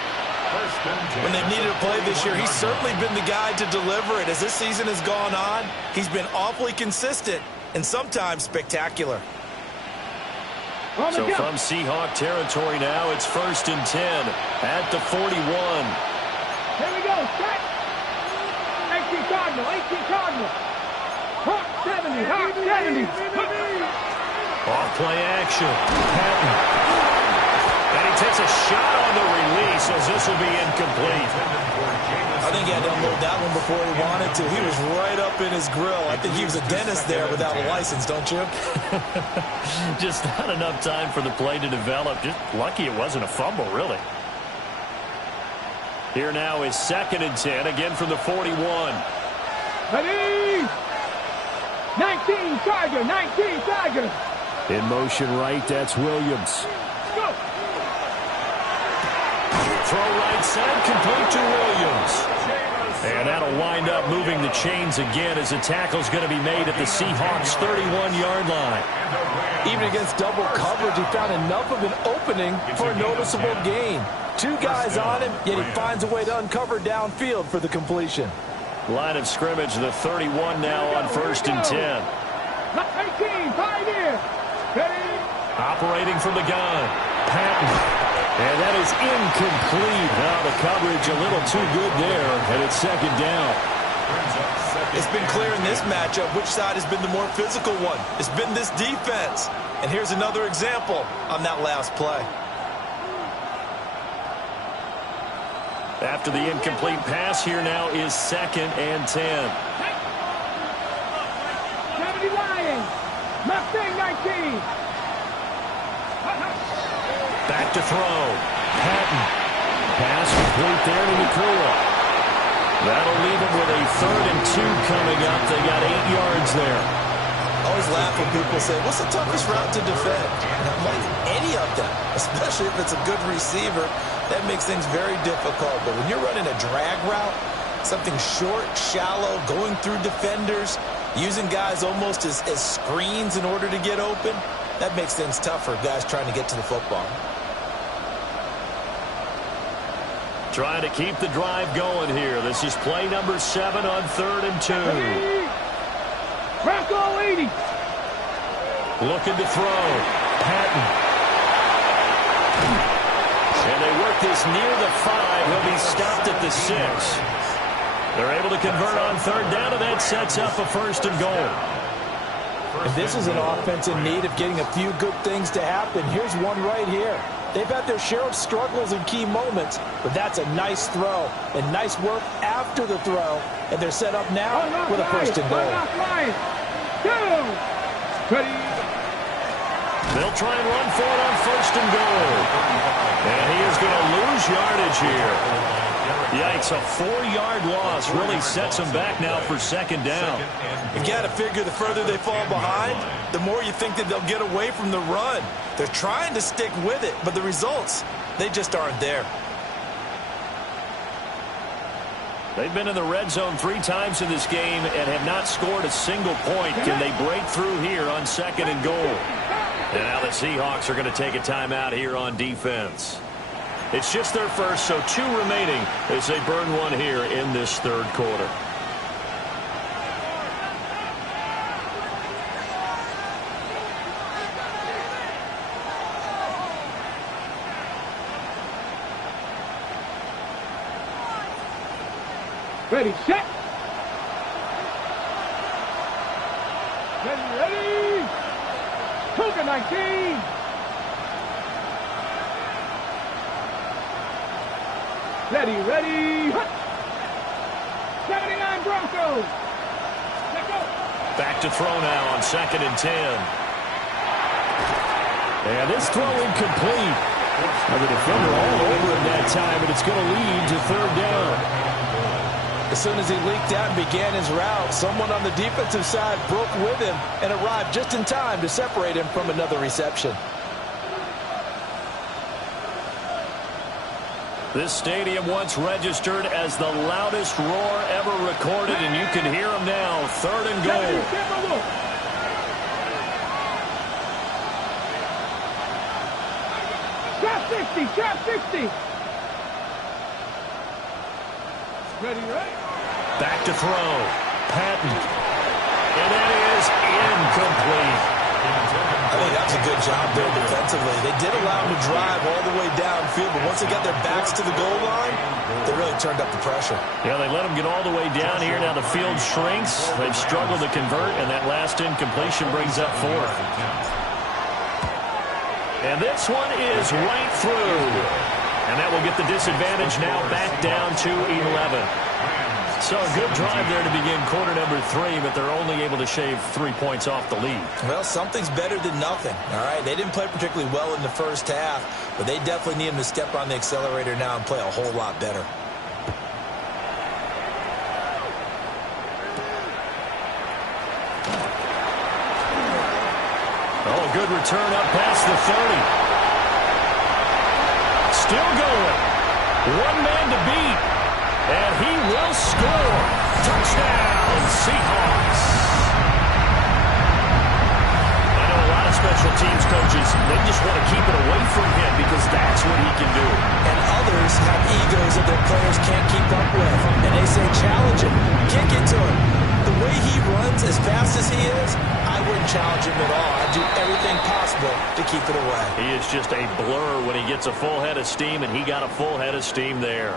When they've needed a play this year, he's certainly been the guy to deliver it. As this season has gone on, he's been awfully consistent and sometimes spectacular. So from Seahawk territory now, it's 1st and 10 at the 41. Here we go, set. 18 Cardinal, 18 Cardinal. Hawk 70, Hawk 70. Off play action. Patton. And he takes a shot on the release as this will be incomplete. I think he had to unload that one before he wanted to. He was right up in his grill. I think he was a dentist there without a license, don't you? Just not enough time for the play to develop. Just lucky it wasn't a fumble, really. Here now is 2nd and 10, again from the 41. Ready? 19 Tiger, 19 Tiger. In motion right, that's Williams. Go. Throw right side, complete to Williams. And that'll wind up moving the chains again as the tackle's going to be made at the Seahawks' 31-yard line. Even against double coverage, he found enough of an opening for a noticeable gain. 2 guys on him, yet he finds a way to uncover downfield for the completion. Line of scrimmage, the 31 now on 1st and 10. 18, Pioneer. Ready? Operating from the gun. Patton. And that is incomplete. Now the coverage a little too good there, and it's 2nd down. It's been clear in this matchup which side has been the more physical one. It's been this defense. And here's another example on that last play. After the incomplete pass, here now is 2nd and 10. 70 Lions. Mustang 19. Back to throw. Patton. Pass complete there to Nakua. That'll leave him with a 3rd and 2 coming up. They got 8 yards there. I always laugh when people say, what's the toughest route to defend? And I'm like, any of them, especially if it's a good receiver. That makes things very difficult. But when you're running a drag route, something short, shallow, going through defenders, using guys almost as screens in order to get open, that makes things tough for guys trying to get to the football. Trying to keep the drive going here. This is play number 7 on 3rd and 2. Bronco 80. Looking to throw. Patton. And they work this near the 5. He'll be stopped at the 6. They're able to convert on 3rd down, and that sets up a 1st and goal. And this is an offense in need of getting a few good things to happen. Here's one right here. They've had their share of struggles in key moments, but that's a nice throw and nice work after the throw. And they're set up now with a 1st and goal. Ready? They'll try and run for it on 1st and goal. And he is going to lose yardage here. Yikes, a 4-yard loss really sets them back now for 2nd down. You got to figure the further they fall behind, the more you think that they'll get away from the run. They're trying to stick with it, but the results, they just aren't there. They've been in the red zone 3 times in this game and have not scored a single point. Can they break through here on 2nd and goal? And now the Seahawks are going to take a timeout here on defense. It's just their first, so 2 remaining as they burn one here in this 3rd quarter. Ready, set. Ready. Cougar 19. Ready. 79 Broncos. Let go. Back to throw now on 2nd and 10. And this throw incomplete. The defender all over him that time, and it's going to lead to 3rd down. As soon as he leaked out and began his route, someone on the defensive side broke with him and arrived just in time to separate him from another reception. This stadium once registered as the loudest roar ever recorded, and you can hear them now. 3rd and goal. Trap 60. Ready. Back to throw. Patton. And that is incomplete. I think that was a good job there defensively. They did allow him to drive all the way downfield, but once they got their backs to the goal line, they really turned up the pressure. Yeah, they let him get all the way down here. Now the field shrinks. They've struggled to convert, and that last incompletion brings up 4th. And this one is right through. And that will get the disadvantage now back down to 11. So a good drive there to begin quarter number 3, but they're only able to shave 3 points off the lead. Well, something's better than nothing, all right? They didn't play particularly well in the first half, but they definitely need him to step on the accelerator now and play a whole lot better. Oh, good return up past the 30. Still going. One man to beat. And he will score. Touchdown, Seahawks. I know a lot of special teams coaches, they just want to keep it away from him because that's what he can do. And others have egos that their players can't keep up with. And they say, challenge him. Can't get to him. The way he runs as fast as he is, I wouldn't challenge him at all. I'd do everything possible to keep it away. He is just a blur when he gets a full head of steam, and he got a full head of steam there.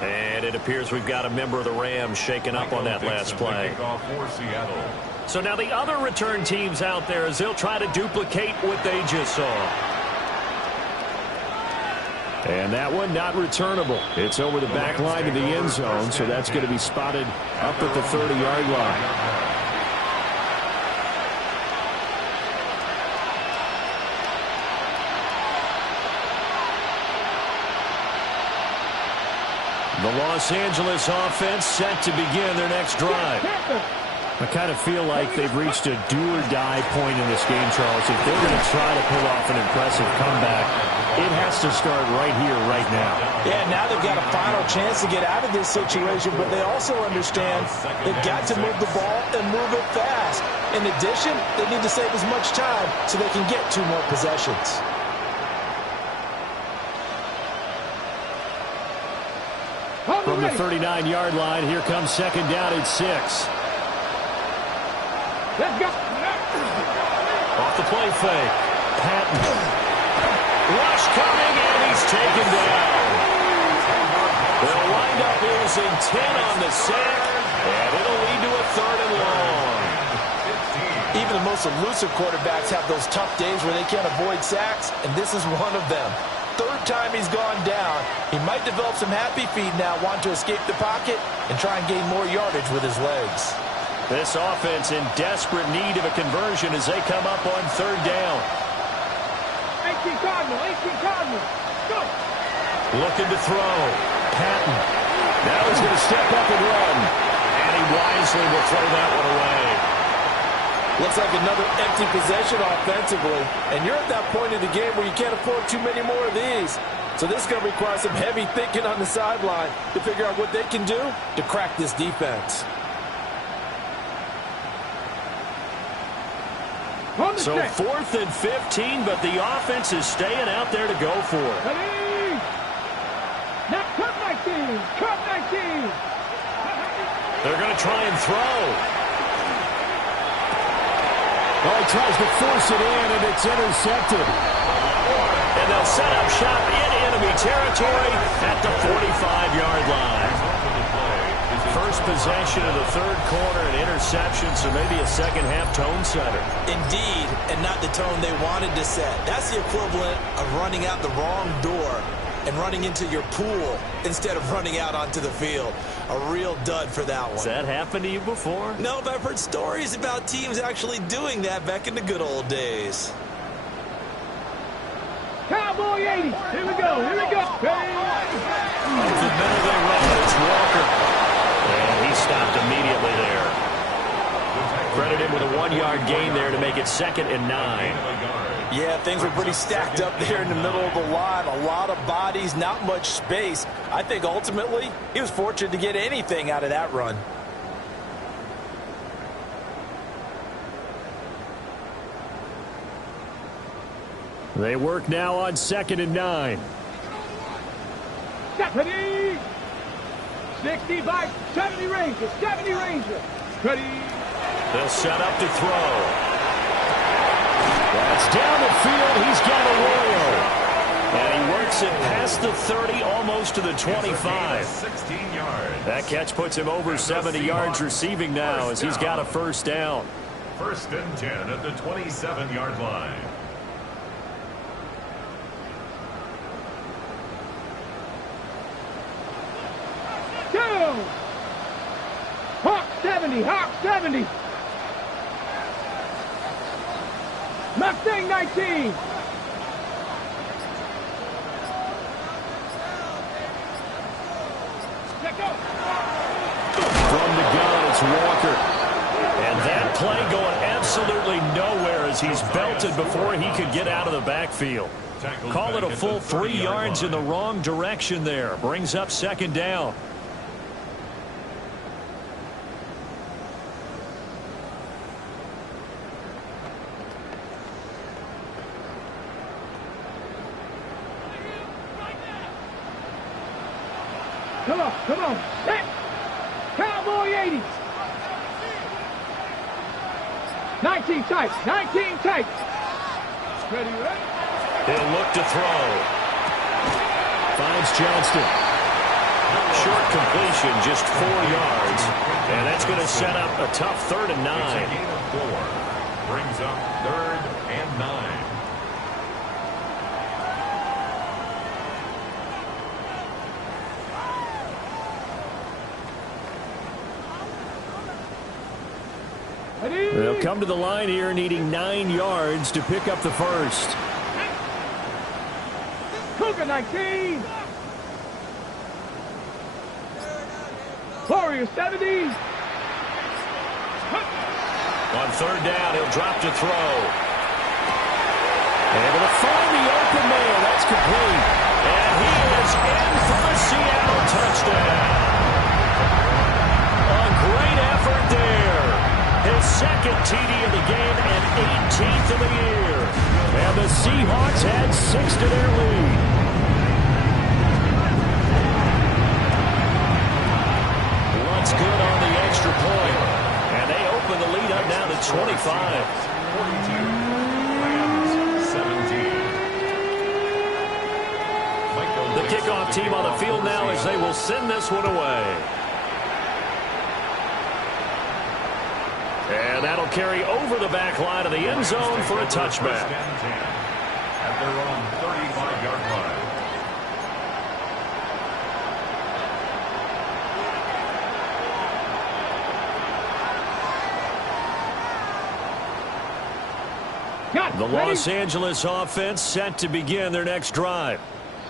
And it appears we've got a member of the Rams shaking up on that last play. So now the other return teams out there as they'll try to duplicate what they just saw. And that one not returnable. It's over the back line of the end zone, so that's going to be spotted up at the 30-yard line. The Los Angeles offense set to begin their next drive. I kind of feel like they've reached a do-or-die point in this game, Charles. If they're going to try to pull off an impressive comeback, it has to start right here, right now. Yeah, now they've got a final chance to get out of this situation, but they also understand they've got to move the ball and move it fast. In addition, they need to save as much time so they can get 2 more possessions. From the 39-yard line, here comes 2nd down at 6. Let's go. Off the play fake. Patton. Rush coming, and he's taken down. They'll wind up using 10 on the sack, and it'll lead to a 3rd and long. Even the most elusive quarterbacks have those tough days where they can't avoid sacks, and this is one of them. 3rd time he's gone down. He might develop some happy feet now, want to escape the pocket and try and gain more yardage with his legs. This offense in desperate need of a conversion as they come up on 3rd down. 18 Cardinal. Go. Looking to throw. Patton. Now he's going to step up and run. And he wisely will throw that one away. Looks like another empty possession offensively. And you're at that point in the game where you can't afford too many more of these. So this is going to require some heavy thinking on the sideline to figure out what they can do to crack this defense. So 4th and 15, but the offense is staying out there to go for it. Ready? Now cut 19. They're going to try and throw. Oh, he tries to force it in, and it's intercepted. And they'll set up shop in enemy territory at the 45-yard line. first possession of the third quarter, an interception, so maybe a second-half tone setter. Indeed, and not the tone they wanted to set. That's the equivalent of running out the wrong door and running into your pool instead of running out onto the field. A real dud for that one. Has that happened to you before? No, but I've heard stories about teams actually doing that back in the good old days. Cowboy 80. Here we go. Here we go. Up the middle they run. It's Walker. And he stopped immediately there. Credit him with a 1-yard gain there to make it 2nd and 9. Yeah, things were pretty stacked up there in the middle of the line. A lot of bodies, not much space. I think ultimately he was fortunate to get anything out of that run. They work now on 2nd and 9. Stephanie. 65, 70 Ranger. 70 Ranger. Ready. They'll set up to throw. That's down the field. He's got Arroyo. And he works it past the 30, almost to the 25. 16 yards. That catch puts him over 70 yards receiving now as he's got a first down. 1st and 10 at the 27-yard line. Hawk 70, Hawk 70. Mustang 19. From the gun, it's Walker. And that play going absolutely nowhere as he's belted before he could get out of the backfield. Call it a full 3 yards in the wrong direction there. Brings up 2nd down. Come on, come on. Set. Cowboy 80. 19 tight, 19 tight. Ready, ready. He'll look to throw. Finds Johnston. Short completion, just 4 yards. And that's going to set up a tough 3rd and 9. It's a gain of 4. Brings up 3rd and 9. They'll come to the line here needing 9 yards to pick up the first. Cougar 19. Warrior 70. On 3rd down, he'll drop to throw. Able to find the open man. That's complete. And he is in for the Seattle touchdown. A great effort there. His 2nd TD of the game and 18th of the year. And the Seahawks add 6 to their lead. Looks good on the extra point. And they open the lead up now to 25. 42. Rams 17. The kickoff team on the field now as they will send this one away. And that'll carry over the back line of the end zone for a touchback. At their own 35-yard line. The Los Angeles offense set to begin their next drive.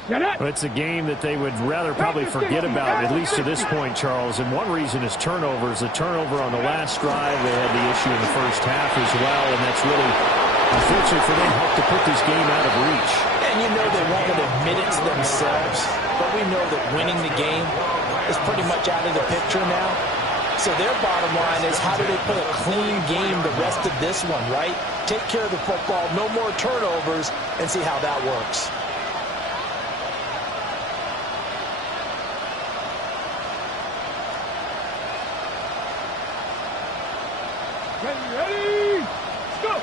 It's a game that they would rather probably forget about, at least to this point, Charles. And one reason is turnovers. The turnover on the last drive, they had the issue in the first half as well, and that's really, unfortunately for them, helped to put this game out of reach. And you know they won't admit it to themselves, but we know that winning the game is pretty much out of the picture now. So their bottom line is, how do they play a clean game the rest of this one, right? Take care of the football, no more turnovers, and see how that works. Ready, go!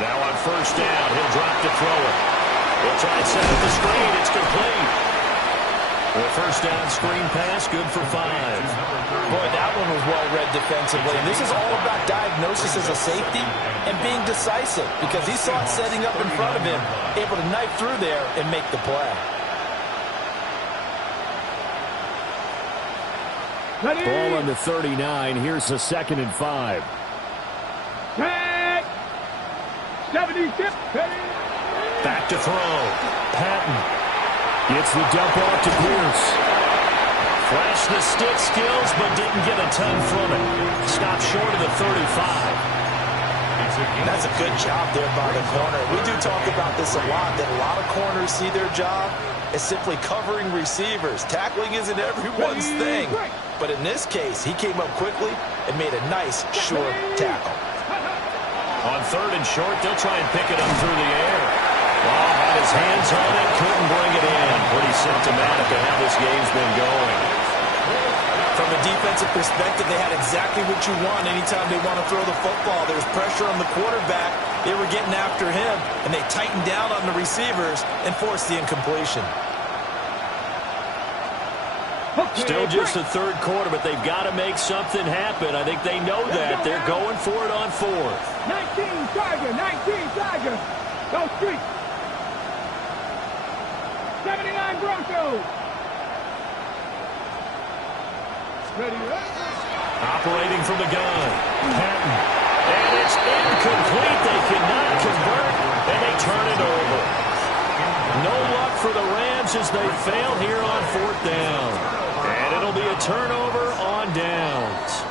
Now on 1st down, he'll drop to throw it. He'll try and set up the screen. It's complete. The first down screen pass, good for 5. Boy, that one was well read defensively. And this is all about diagnosis as a safety and being decisive because he saw it setting up in front of him, able to knife through there and make the play. Ball on the 39. Here's a 2nd and 5. 76. Back to throw. Patton. Gets the dump off to Pierce. Flashed the stick skills, but didn't get a ton from it. Stopped short of the 35. That's a good job there by the corner. We do talk about this a lot, that a lot of corners see their job as simply covering receivers. Tackling isn't everyone's thing. But in this case, he came up quickly and made a nice, short tackle. On 3rd and short, they'll try and pick it up through the air. Well, had his hands on it, couldn't bring it in. Pretty symptomatic of how this game's been going. From a defensive perspective, they had exactly what you want anytime they want to throw the football. There's pressure on the quarterback. They were getting after him, and they tightened down on the receivers and forced the incompletion. Still just the 3rd quarter, but they've got to make something happen. I think they know that. They're going for it on 4th. 19 Tiger, 19 Tiger. Go street. 79 Broncos. Ready, Operating from the gun. Patton. And it's incomplete. They cannot convert, and they turn it over. No luck for the Rams as they fail here on 4th down. And it'll be a turnover on downs.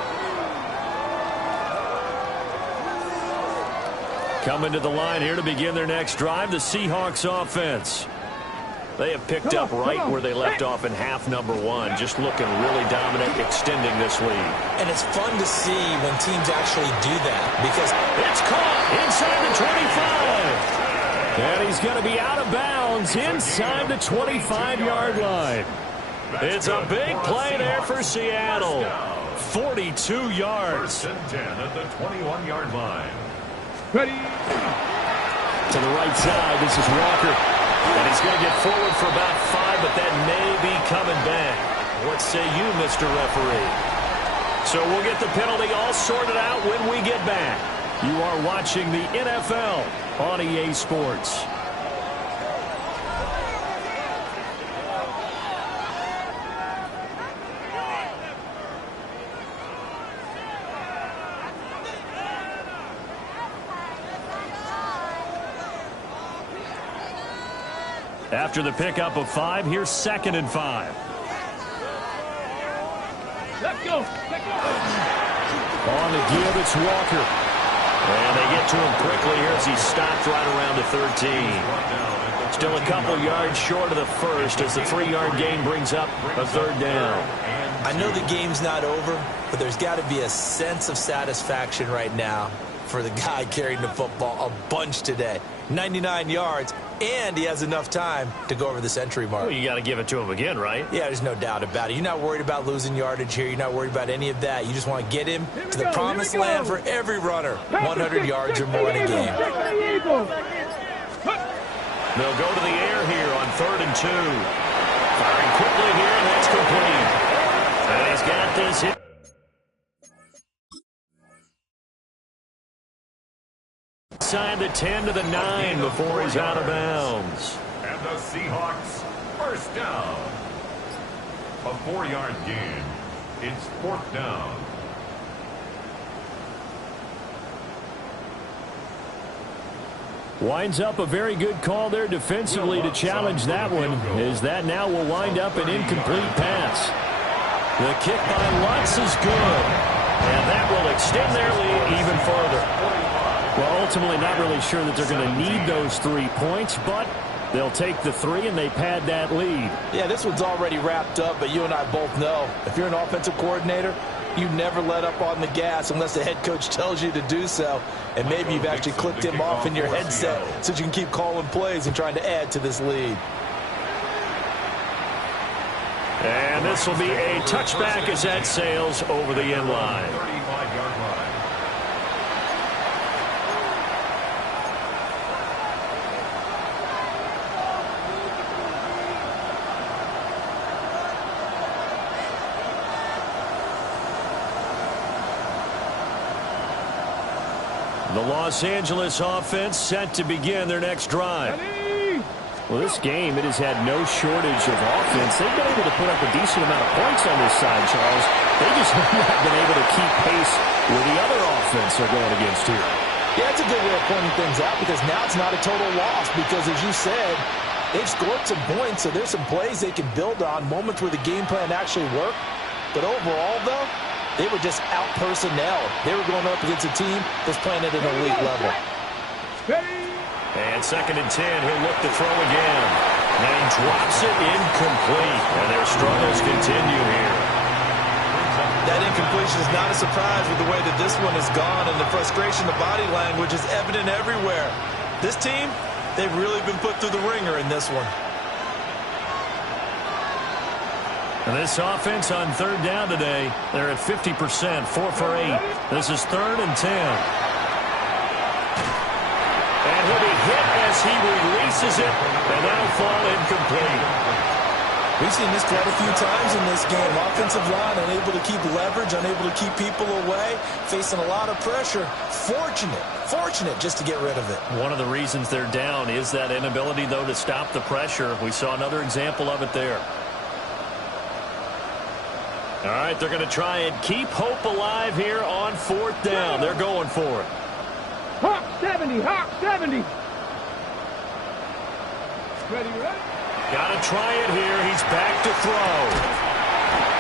Coming to the line here to begin their next drive, the Seahawks offense. They have picked up right where they left off in half number 1, just looking really dominant, extending this lead. And it's fun to see when teams actually do that because it's caught inside the 25. And he's going to be out of bounds inside the 25-yard line. It's a big play there for Seattle. 42 yards. 1st and 10 at the 21-yard line. Ready. To the right side, this is Walker. And he's going to get forward for about 5, but that may be coming back. What say you, Mr. Referee? So we'll get the penalty all sorted out when we get back. You are watching the NFL on EA Sports. After the pickup of 5, here's 2nd and 5. Let's go. On the give, it's Walker. And they get to him quickly here as he stopped right around the 13. Still a couple yards short of the first as the 3-yard gain brings up a 3rd down. I know the game's not over, but there's got to be a sense of satisfaction right now for the guy carrying the football a bunch today. 99 yards, and he has enough time to go over the century mark. Well, you got to give it to him again, right? Yeah, there's no doubt about it. You're not worried about losing yardage here. You're not worried about any of that. You just want to get him to the promised land for every runner. 100 yards or more in a game. They'll go to the air here on 3rd and 2. Firing quickly here, and that's complete. And he's got this hit. Inside the 10 to the 9 before he's out of bounds. And the Seahawks, 1st down. A 4-yard gain. It's 4th down. Winds up a very good call there defensively to challenge that one, as that now will wind up an incomplete pass. The kick by Lutz is good, and that will extend their lead even further. Well, ultimately not really sure that they're going to need those 3 points, but they'll take the 3 and they pad that lead. Yeah, this one's already wrapped up, but you and I both know if you're an offensive coordinator, you never let up on the gas unless the head coach tells you to do so. And maybe you've actually clicked him off in your headset so you can keep calling plays and trying to add to this lead. And this will be a touchback as that sails over the end line. 35-yard line. The Los Angeles offense set to begin their next drive. Well, this game, it has had no shortage of offense. They've been able to put up a decent amount of points on this side, Charles. They just have not been able to keep pace with the other offense they're going against here. Yeah, it's a good way of pointing things out because now it's not a total loss because, as you said, they've scored some points, so there's some plays they can build on, moments where the game plan actually worked. But overall, though, they were just out-personnel. They were going up against a team that's playing at an elite level. And 2nd and 10, he'll look to throw again. And he drops it incomplete. And their struggles continue here. That incompletion is not a surprise with the way that this one has gone, and the frustration, the body language is evident everywhere. This team, they've really been put through the ringer in this one. And this offense on 3rd down today, they're at 50%, 4 for 8. This is 3rd and 10. And he'll be hit as he releases it, and that'll fall incomplete. We've seen this quite a few times in this game. Offensive line unable to keep leverage, unable to keep people away, facing a lot of pressure. Fortunate just to get rid of it. One of the reasons they're down is that inability, though, to stop the pressure. We saw another example of it there. All right, they're going to try and keep hope alive here on 4th down. They're going for it. Hawk 70, Hawk 70. Ready? Got to try it here. He's back to throw.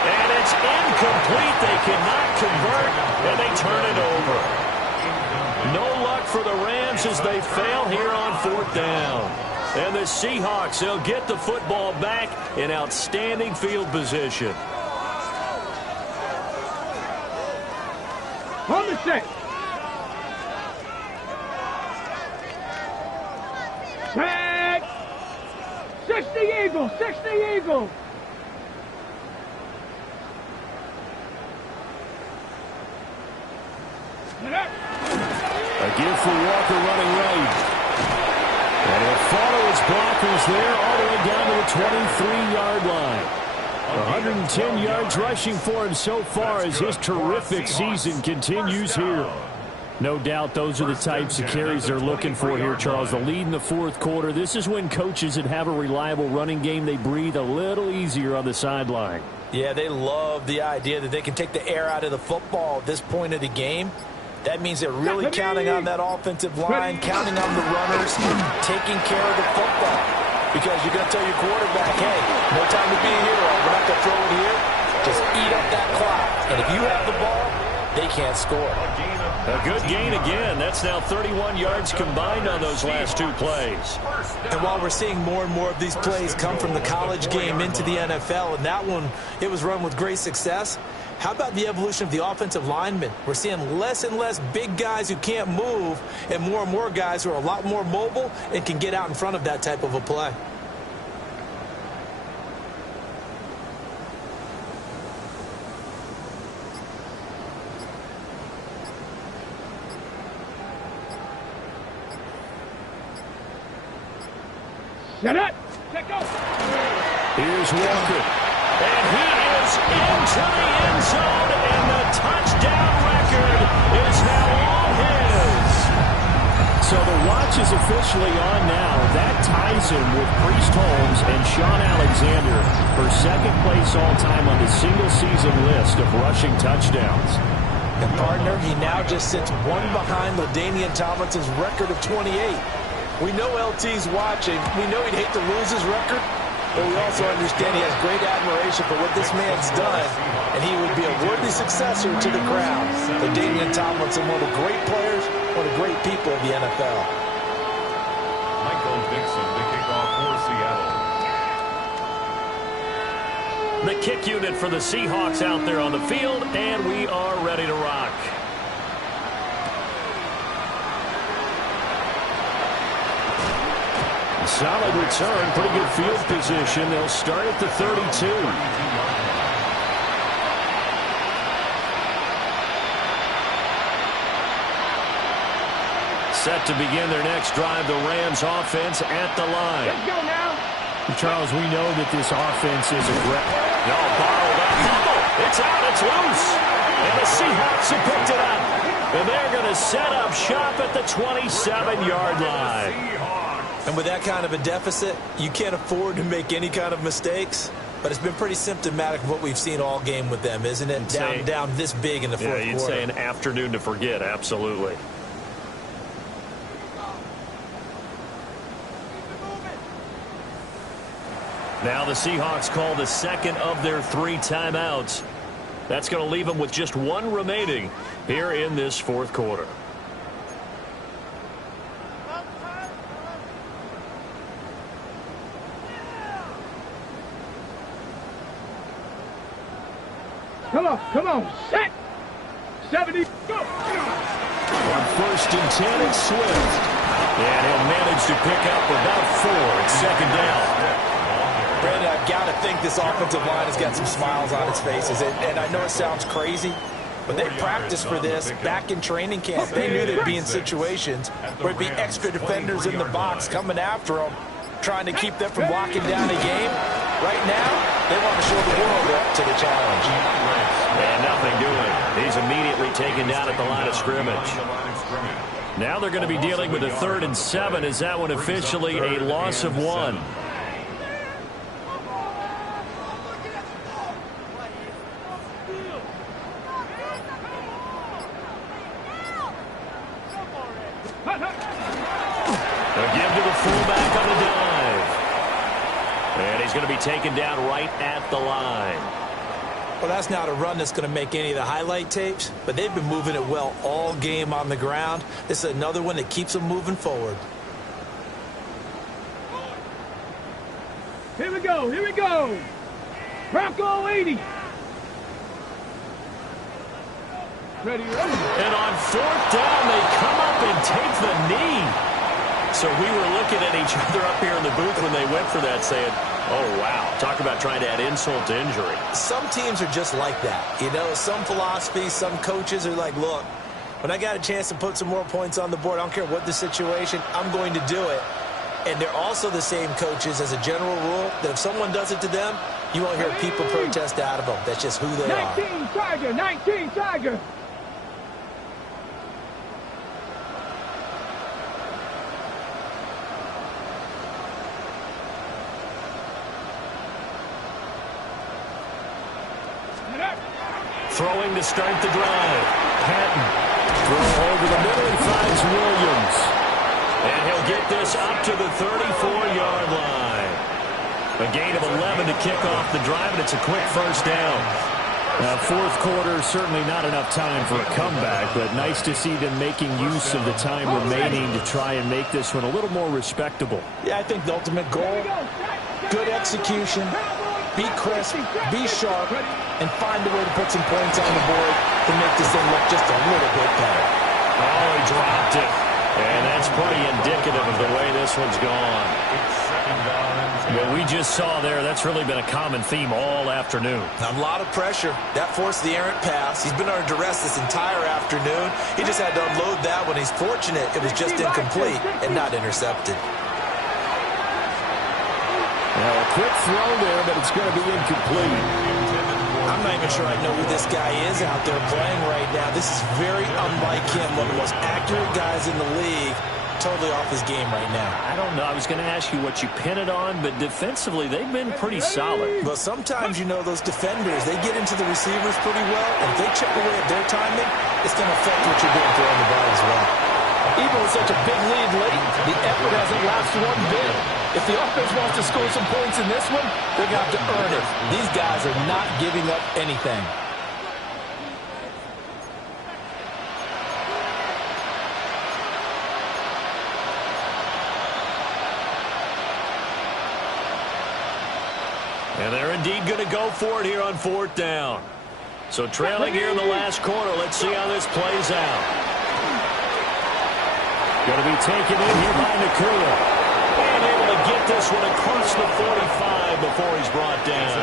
And it's incomplete. They cannot convert, and they turn it over. No luck for the Rams as they fail here on 4th down. And the Seahawks, they'll get the football back in outstanding field position. On the set. Tag. 60 Eagles, 60 Eagles. A give for Walker running right. And he'll follow his blockers there all the way down to the 23-yard line. 110 yards rushing for him so far as his terrific season continues here. No doubt those are the types of carries they're looking for here, Charles. The lead in the 4th quarter. This is when coaches that have a reliable running game, they breathe a little easier on the sideline. Yeah, they love the idea that they can take the air out of the football at this point of the game. That means they're really counting on that offensive line, counting on the runners, taking care of the football. Because you're going to tell your quarterback, hey, no time to be a hero. We're not going to throw it here. Just eat up that clock. And if you have the ball, they can't score. A good gain again. That's now 31 yards combined on those last 2 plays. And while we're seeing more and more of these plays come from the college game into the NFL, and that one, it was run with great success, how about the evolution of the offensive linemen? We're seeing less and less big guys who can't move and more guys who are a lot more mobile and can get out in front of that type of a play. Set up. Check out. Here's Walker. And he is into the end zone, and the touchdown record is now all his. So the watch is officially on now. That ties him with Priest Holmes and Sean Alexander for 2nd place all-time on the single-season list of rushing touchdowns. And partner, he now just sits one behind LaDainian Tomlinson's record of 28. We know LT's watching. We know he'd hate to lose his record, but we also understand he has great admiration for what this man's done, and he would be a worthy successor to the crown. LaDainian Tomlinson, one of the great players, one of the great people of the NFL. Michael Dixon to kick off for Seattle. The kick unit for the Seahawks out there on the field, and we are ready to rock. Solid return, pretty good field position. They'll start at the 32. Set to begin their next drive, the Rams offense at the line. Let's go now. Charles, we know that this offense is aggressive. No, borrowed up. It's out, it's loose. And the Seahawks have picked it up. And they're going to set up shop at the 27-yard line. And with that kind of a deficit, you can't afford to make any kind of mistakes. But it's been pretty symptomatic of what we've seen all game with them, isn't it? Down this big in the fourth quarter. Yeah, you'd say an afternoon to forget, absolutely. Now the Seahawks call the second of their 3 timeouts. That's going to leave them with just 1 remaining here in this fourth quarter. Come on, set. 70, go. On 1st and 10, it's Swift. And he'll manage to pick up about 4. It's second down. Brandon, I've got to think this offensive line has got some smiles on its faces. And I know it sounds crazy, but they practiced for this back in training camp. They knew they'd be in situations where it'd be extra defenders in the box coming after them, trying to keep them from locking down a game. Right now, they want to show the world they're up to the challenge. And nothing doing. He's immediately taken down at the line of scrimmage. Now they're going to be dealing with a 3rd and 7. Is that one officially a loss of 1? They'll give to the fullback on the dive. And he's going to be taken down right at the line. Well, that's not a run that's going to make any of the highlight tapes, but they've been moving it well all game on the ground. This is another one that keeps them moving forward. Here we go, here we go. Bronco 80. Ready. And on 4th down, they come up and take the knee. So we were looking at each other up here in the booth when they went for that saying, oh, wow, talk about trying to add insult to injury. Some teams are just like that. You know, some philosophies, some coaches are like, look, when I got a chance to put some more points on the board, I don't care what the situation, I'm going to do it. And they're also the same coaches as a general rule that if someone does it to them, you won't hear people protest out of them. That's just who they are. 19 Tiger, 19 Tiger. Throwing to start the drive. Patton. Throw over the middle. He finds Williams. And he'll get this up to the 34-yard line. A gain of 11 to kick off the drive, and it's a quick first down. Fourth quarter, certainly not enough time for a comeback, but nice to see them making use of the time remaining to try and make this one a little more respectable. Yeah, I think the ultimate goal, good execution, be crisp, be sharp, and find a way to put some points on the board to make this thing look just a little bit better. Oh, he dropped it. And that's pretty indicative of the way this one's gone. What we just saw there, that's really been a common theme all afternoon. A lot of pressure. That forced the errant pass. He's been under duress this entire afternoon. He just had to unload that one. He's fortunate it was just incomplete and not intercepted. Now, a quick throw there, but it's going to be incomplete. I'm not even sure I know who this guy is out there playing right now. This is very unlike him. One of the most accurate guys in the league. Totally off his game right now. I don't know. I was going to ask you what you pin it on, but defensively, they've been pretty solid. Well, sometimes, you know, those defenders, they get into the receivers pretty well, and if they chip away at their timing, it's going to affect what you're doing throwing the ball as well. Even with such a big lead late, the effort hasn't lasted one bit. If the offense wants to score some points in this one, they're going to have to earn it. These guys are not giving up anything. And they're indeed going to go for it here on 4th down. So trailing here in the last quarter, let's see how this plays out. Going to be taken in here by Nakua. And able to get this one across the 45 before he's brought down.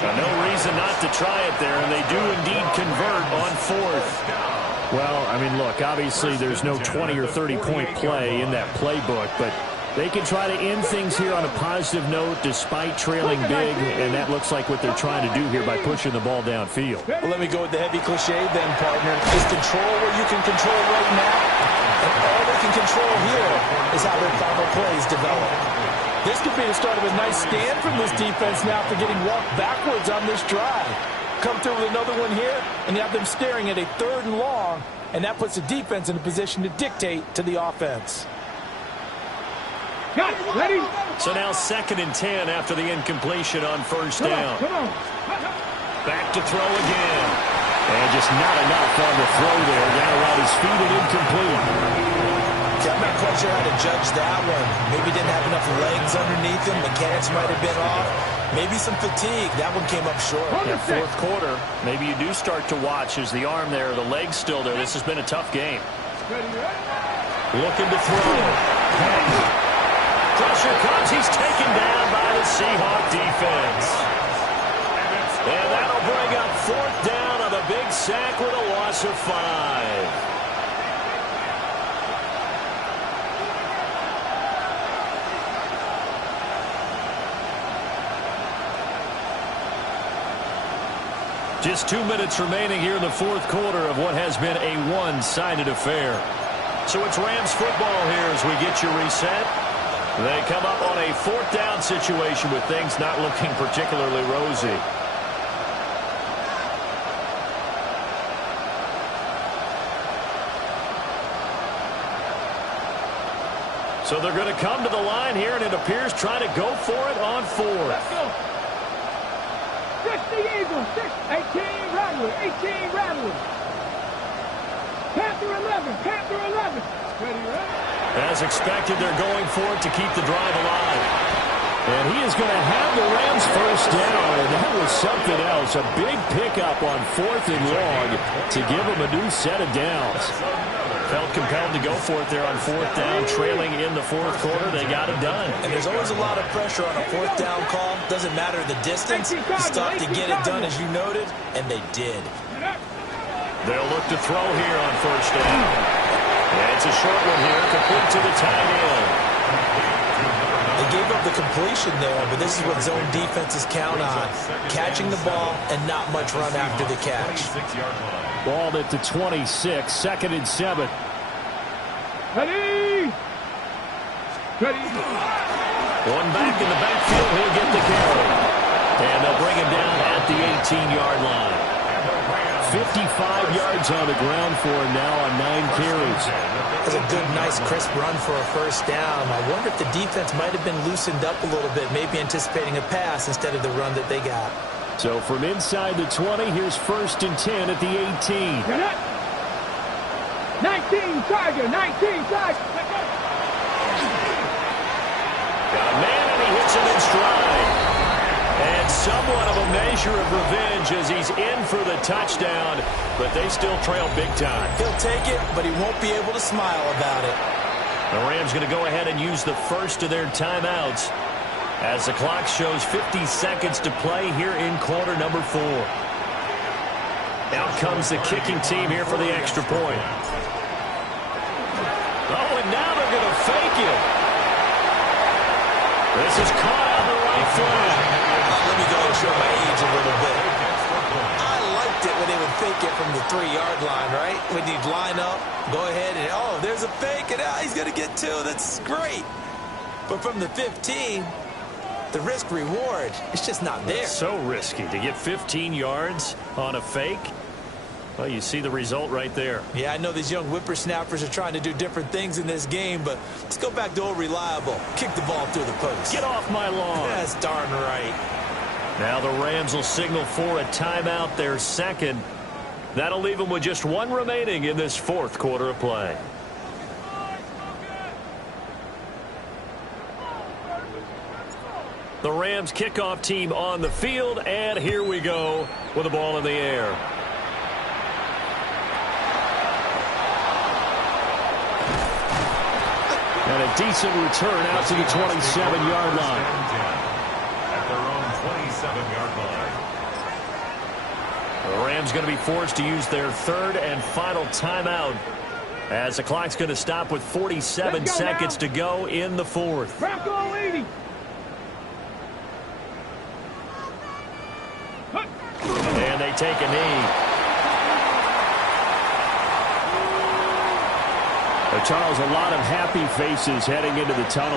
Now, no reason not to try it there, and they do indeed convert on 4th. Well, I mean, look, obviously there's no 20 or 30-point play in that playbook, but They can try to end things here on a positive note despite trailing big, and that looks like what they're trying to do here by pushing the ball downfield. Well, let me go with the heavy cliche then, partner. Is control what you can control right now, and all they can control here is how their final plays develop. This could be the start of a nice stand from this defense now after getting walked backwards on this drive. Come through with another one here, and you have them staring at a 3rd and long, and that puts the defense in a position to dictate to the offense. Ready? So now 2nd and 10 after the incompletion on 1st down. Come on. Back to throw again. And just not enough on the throw there. Down around his feet and incomplete. I'm not quite sure how to judge that one. Maybe didn't have enough legs underneath him. Mechanics might have been off. Maybe some fatigue. That one came up short. Yeah, 4th quarter, maybe you do start to watch as the arm there, the leg's still there. This has been a tough game. Looking to throw. Pressure comes. He's taken down by the Seahawk defense. And that'll bring up 4th down on the big sack with a loss of 5. Just 2 minutes remaining here in the 4th quarter of what has been a one-sided affair. So it's Rams football here as we get you reset. They come up on a 4th down situation with things not looking particularly rosy. So they're going to come to the line here, and it appears trying to go for it on 4th. Let's go. 60 Eagles, 18 Rattlers, 18 Rattlers. Panther 11. Ready, right? As expected, they're going for it to keep the drive alive. And he is going to have the Rams 1st down, and that was something else. A big pickup on 4th and long to give them a new set of downs. Felt compelled to go for it there on 4th down, trailing in the 4th quarter. They got it done. And there's always a lot of pressure on a 4th down call. Doesn't matter the distance. You stop to get it done, as you noted, and they did. They'll look to throw here on 1st down. And it's a short one here, complete to the tight end. They gave up the completion there, but this is what zone defenses count on. Catching the ball and not much run after the catch. Ball at the 26, 2nd and 7. Ready? One back in the backfield, he'll get the carry. And they'll bring him down at the 18-yard line. 55 yards on the ground for him now on 9 carries. That's a good, nice, crisp run for a 1st down. I wonder if the defense might have been loosened up a little bit, maybe anticipating a pass instead of the run that they got. So from inside the 20, here's 1st and 10 at the 18. 19 Tiger. Got a man, and he hits him in stride. And somewhat of a measure of revenge as he's in for the touchdown, but they still trail big time. He'll take it, but he won't be able to smile about it. The Rams going to go ahead and use the first of their timeouts as the clock shows 50 seconds to play here in quarter number 4. Out comes the kicking team here for the extra point. Oh, and now they're going to fake it. This is caught on the right flag. Let me go and show my age a little bit. I liked it when they would fake it from the 3-yard line, right? When you'd line up, go ahead and, oh, there's a fake, and he's going to get 2. That's great. But from the 15, the risk-reward, it's just not there. It's so risky to get 15 yards on a fake. Well, you see the result right there. Yeah, I know these young whippersnappers are trying to do different things in this game, but let's go back to old reliable. Kick the ball through the post. Get off my lawn. That's darn right. Now the Rams will signal for a timeout, their 2nd. That'll leave them with just 1 remaining in this 4th quarter of play. The Rams kickoff team on the field, and here we go with the ball in the air. And a decent return out to the 27-yard line. At their own 27-yard line. The Rams going to be forced to use their 3rd and final timeout As the clock's going to stop with 47 seconds to go in the fourth. Back all 80. And they take a knee. Charles, a lot of happy faces heading into the tunnel.